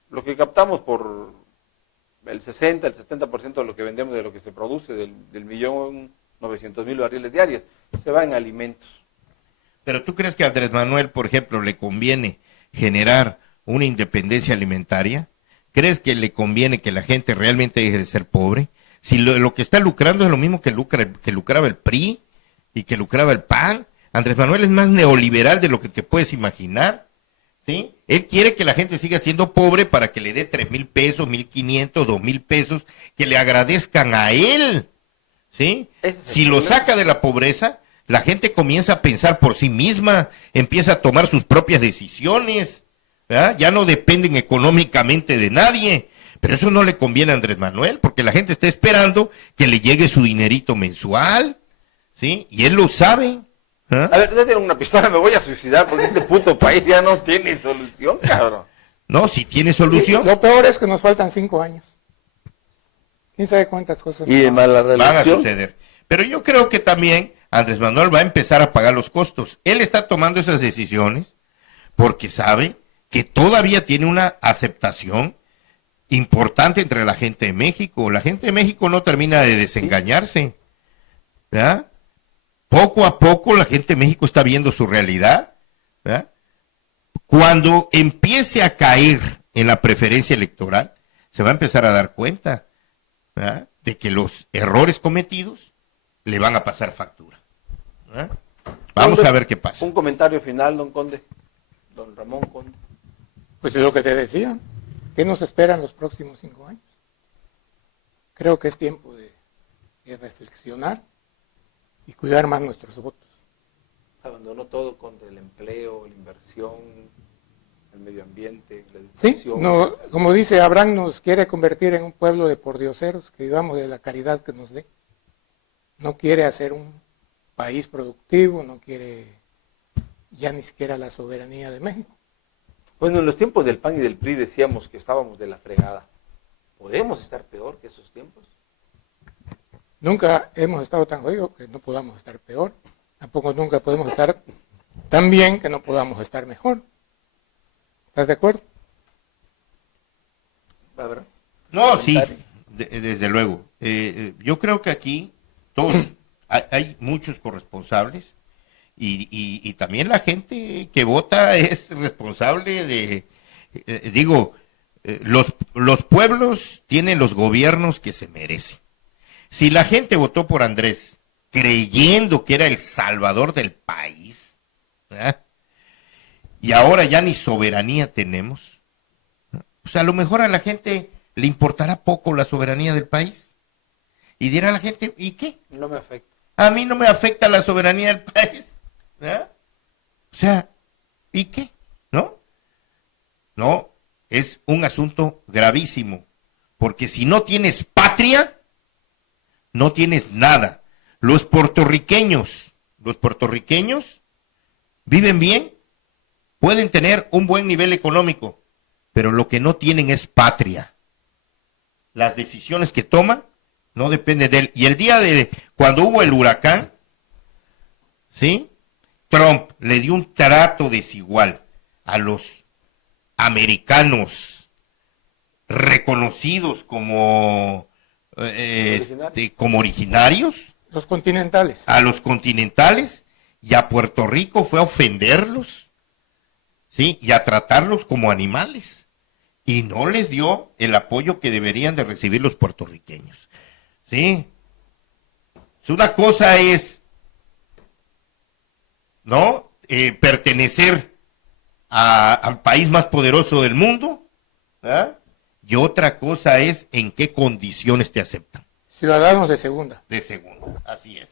lo que captamos por el 60, el 70% de lo que vendemos, de lo que se produce, del 1.900.000 barriles diarios, se va en alimentos. Pero ¿tú crees que a Andrés Manuel, por ejemplo, le conviene generar una independencia alimentaria? ¿Crees que le conviene que la gente realmente deje de ser pobre? Si lo que está lucrando es lo mismo que lucraba el PRI y que lucraba el PAN. Andrés Manuel es más neoliberal de lo que te puedes imaginar, ¿sí? Él quiere que la gente siga siendo pobre para que le dé 3,000 pesos, 1,500, 2,000 pesos, que le agradezcan a él, ¿sí? Si lo saca de la pobreza, la gente comienza a pensar por sí misma, empieza a tomar sus propias decisiones, ¿verdad? Ya no dependen económicamente de nadie. Pero eso no le conviene a Andrés Manuel, porque la gente está esperando que le llegue su dinerito mensual, ¿sí? Y él lo sabe. A ver, déjame una pistola, me voy a suicidar porque este puto país ya no tiene solución, cabrón. No, si tiene solución. Lo peor es que nos faltan 5 años. ¿Quién sabe cuántas cosas Y de mala Van a relación. suceder. Pero yo creo que también Andrés Manuel va a empezar a pagar los costos. Él está tomando esas decisiones porque sabe que todavía tiene una aceptación importante entre la gente de México. La gente de México no termina de desengañarse, ¿verdad? poco a poco la gente de México está viendo su realidad, ¿verdad? Cuando empiece a caer en la preferencia electoral, se va a empezar a dar cuenta, ¿verdad?, de que los errores cometidos le van a pasar factura, ¿verdad? Vamos Conde, a ver qué pasa. Un comentario final, don Conde, don Ramón Conde. Pues es lo que te decía. ¿Qué nos esperan los próximos 5 años? Creo que es tiempo de reflexionar y cuidar más nuestros votos. Abandonó todo con el empleo, la inversión, el medio ambiente, la Sí, educación. no, como dice Abraham, nos quiere convertir en un pueblo de pordioseros, que vivamos de la caridad que nos dé. No quiere hacer un país productivo, no quiere ya ni siquiera la soberanía de México. Bueno, en los tiempos del PAN y del PRI decíamos que estábamos de la fregada. ¿Podemos estar peor que esos tiempos? Nunca hemos estado tan jodidos que no podamos estar peor. Tampoco nunca podemos estar tan bien que no podamos estar mejor. ¿Estás de acuerdo? ¿Verdad? No, sí, desde luego. Yo creo que aquí todos hay muchos corresponsables y también la gente que vota es responsable de, los pueblos tienen los gobiernos que se merecen. Si la gente votó por Andrés creyendo que era el salvador del país, ¿verdad?, y ahora ya ni soberanía tenemos, pues a lo mejor a la gente le importará poco la soberanía del país. Y dirá la gente, ¿y qué? No me afecta. A mí no me afecta la soberanía del país, ¿verdad? O sea, ¿y qué? ¿No? No, es un asunto gravísimo, porque si no tienes patria, no tienes nada. Los puertorriqueños viven bien, pueden tener un buen nivel económico, pero lo que no tienen es patria. Las decisiones que toman no dependen de él. Y el día de cuando hubo el huracán, ¿sí?, Trump le dio un trato desigual a los americanos reconocidos como originarios, Los continentales. a los continentales, y a Puerto Rico fue a ofenderlos, ¿sí?, y a tratarlos como animales, y no les dio el apoyo que deberían de recibir los puertorriqueños, ¿sí? Una cosa es, ¿no?, pertenecer al país más poderoso del mundo, ¿verdad?, y otra cosa es en qué condiciones te aceptan. Ciudadanos de segunda. De segunda, así es.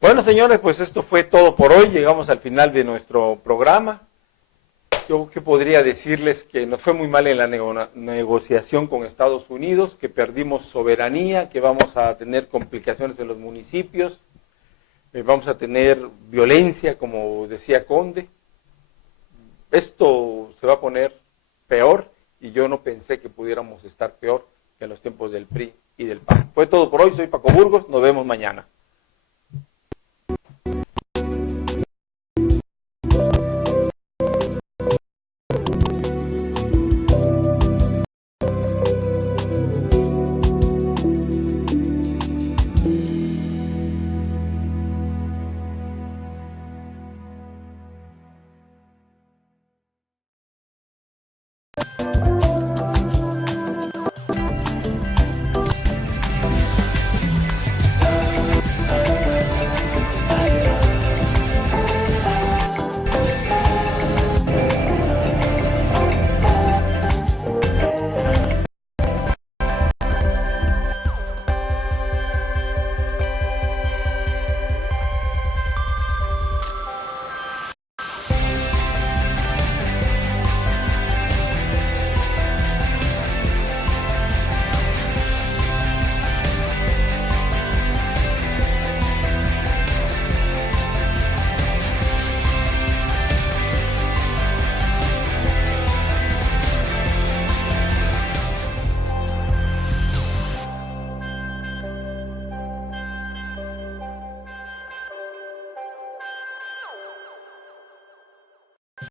Bueno, señores, pues esto fue todo por hoy. Llegamos al final de nuestro programa. Yo que podría decirles que nos fue muy mal en la negociación con Estados Unidos, que perdimos soberanía, que vamos a tener complicaciones en los municipios, vamos a tener violencia, como decía Conde. Esto se va a poner peor y yo no pensé que pudiéramos estar peor que en los tiempos del PRI y del PAN. Fue todo por hoy. Soy Paco Burgos. Nos vemos mañana.